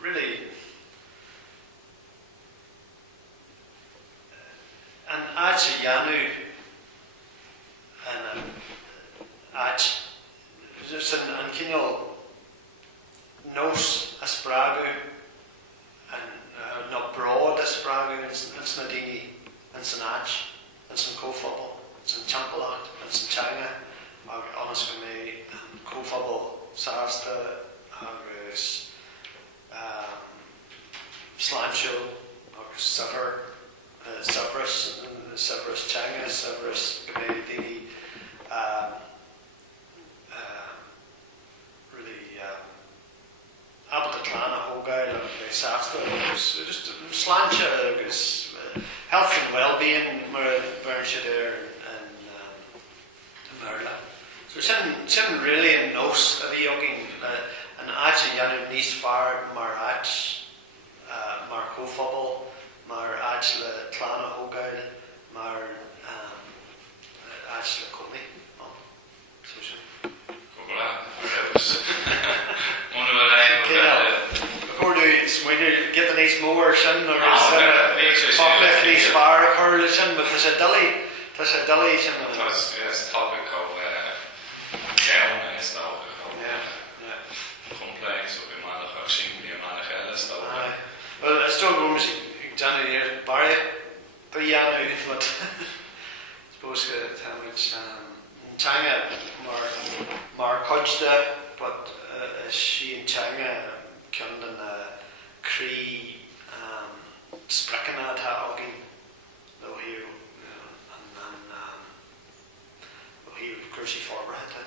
really an áid sa dheanú aige. Just an Cineal nos a spragu and not broad a spragu and snadini and san aige and san cofobble and san champalacht and san teanga honest go me cofobble sarsta agus slime show agus Severus teanga Severus go me dini Abba the clan a whole guy and they safta just slancha agus health and well-being Bernshire there and Merla. So sin really in nos of the yogging and aige yanu níos far mar aige mar cofobble mar aige le clan a whole guy mar aige le cummi. So sin. When you get the nice mower sin or pocket nice fire curl sin, but there's a dilly sin. Yes, topic of chaomhnú is now. Complaints of the man of Shing, the man of Ellis. Well, I still go to Johnny here, Barry, Pléann Niall, but suppose how much teanga mar cúlra, but she in teanga Conradh Cree Spracana Taogin though here and here Cruisy Forbartha.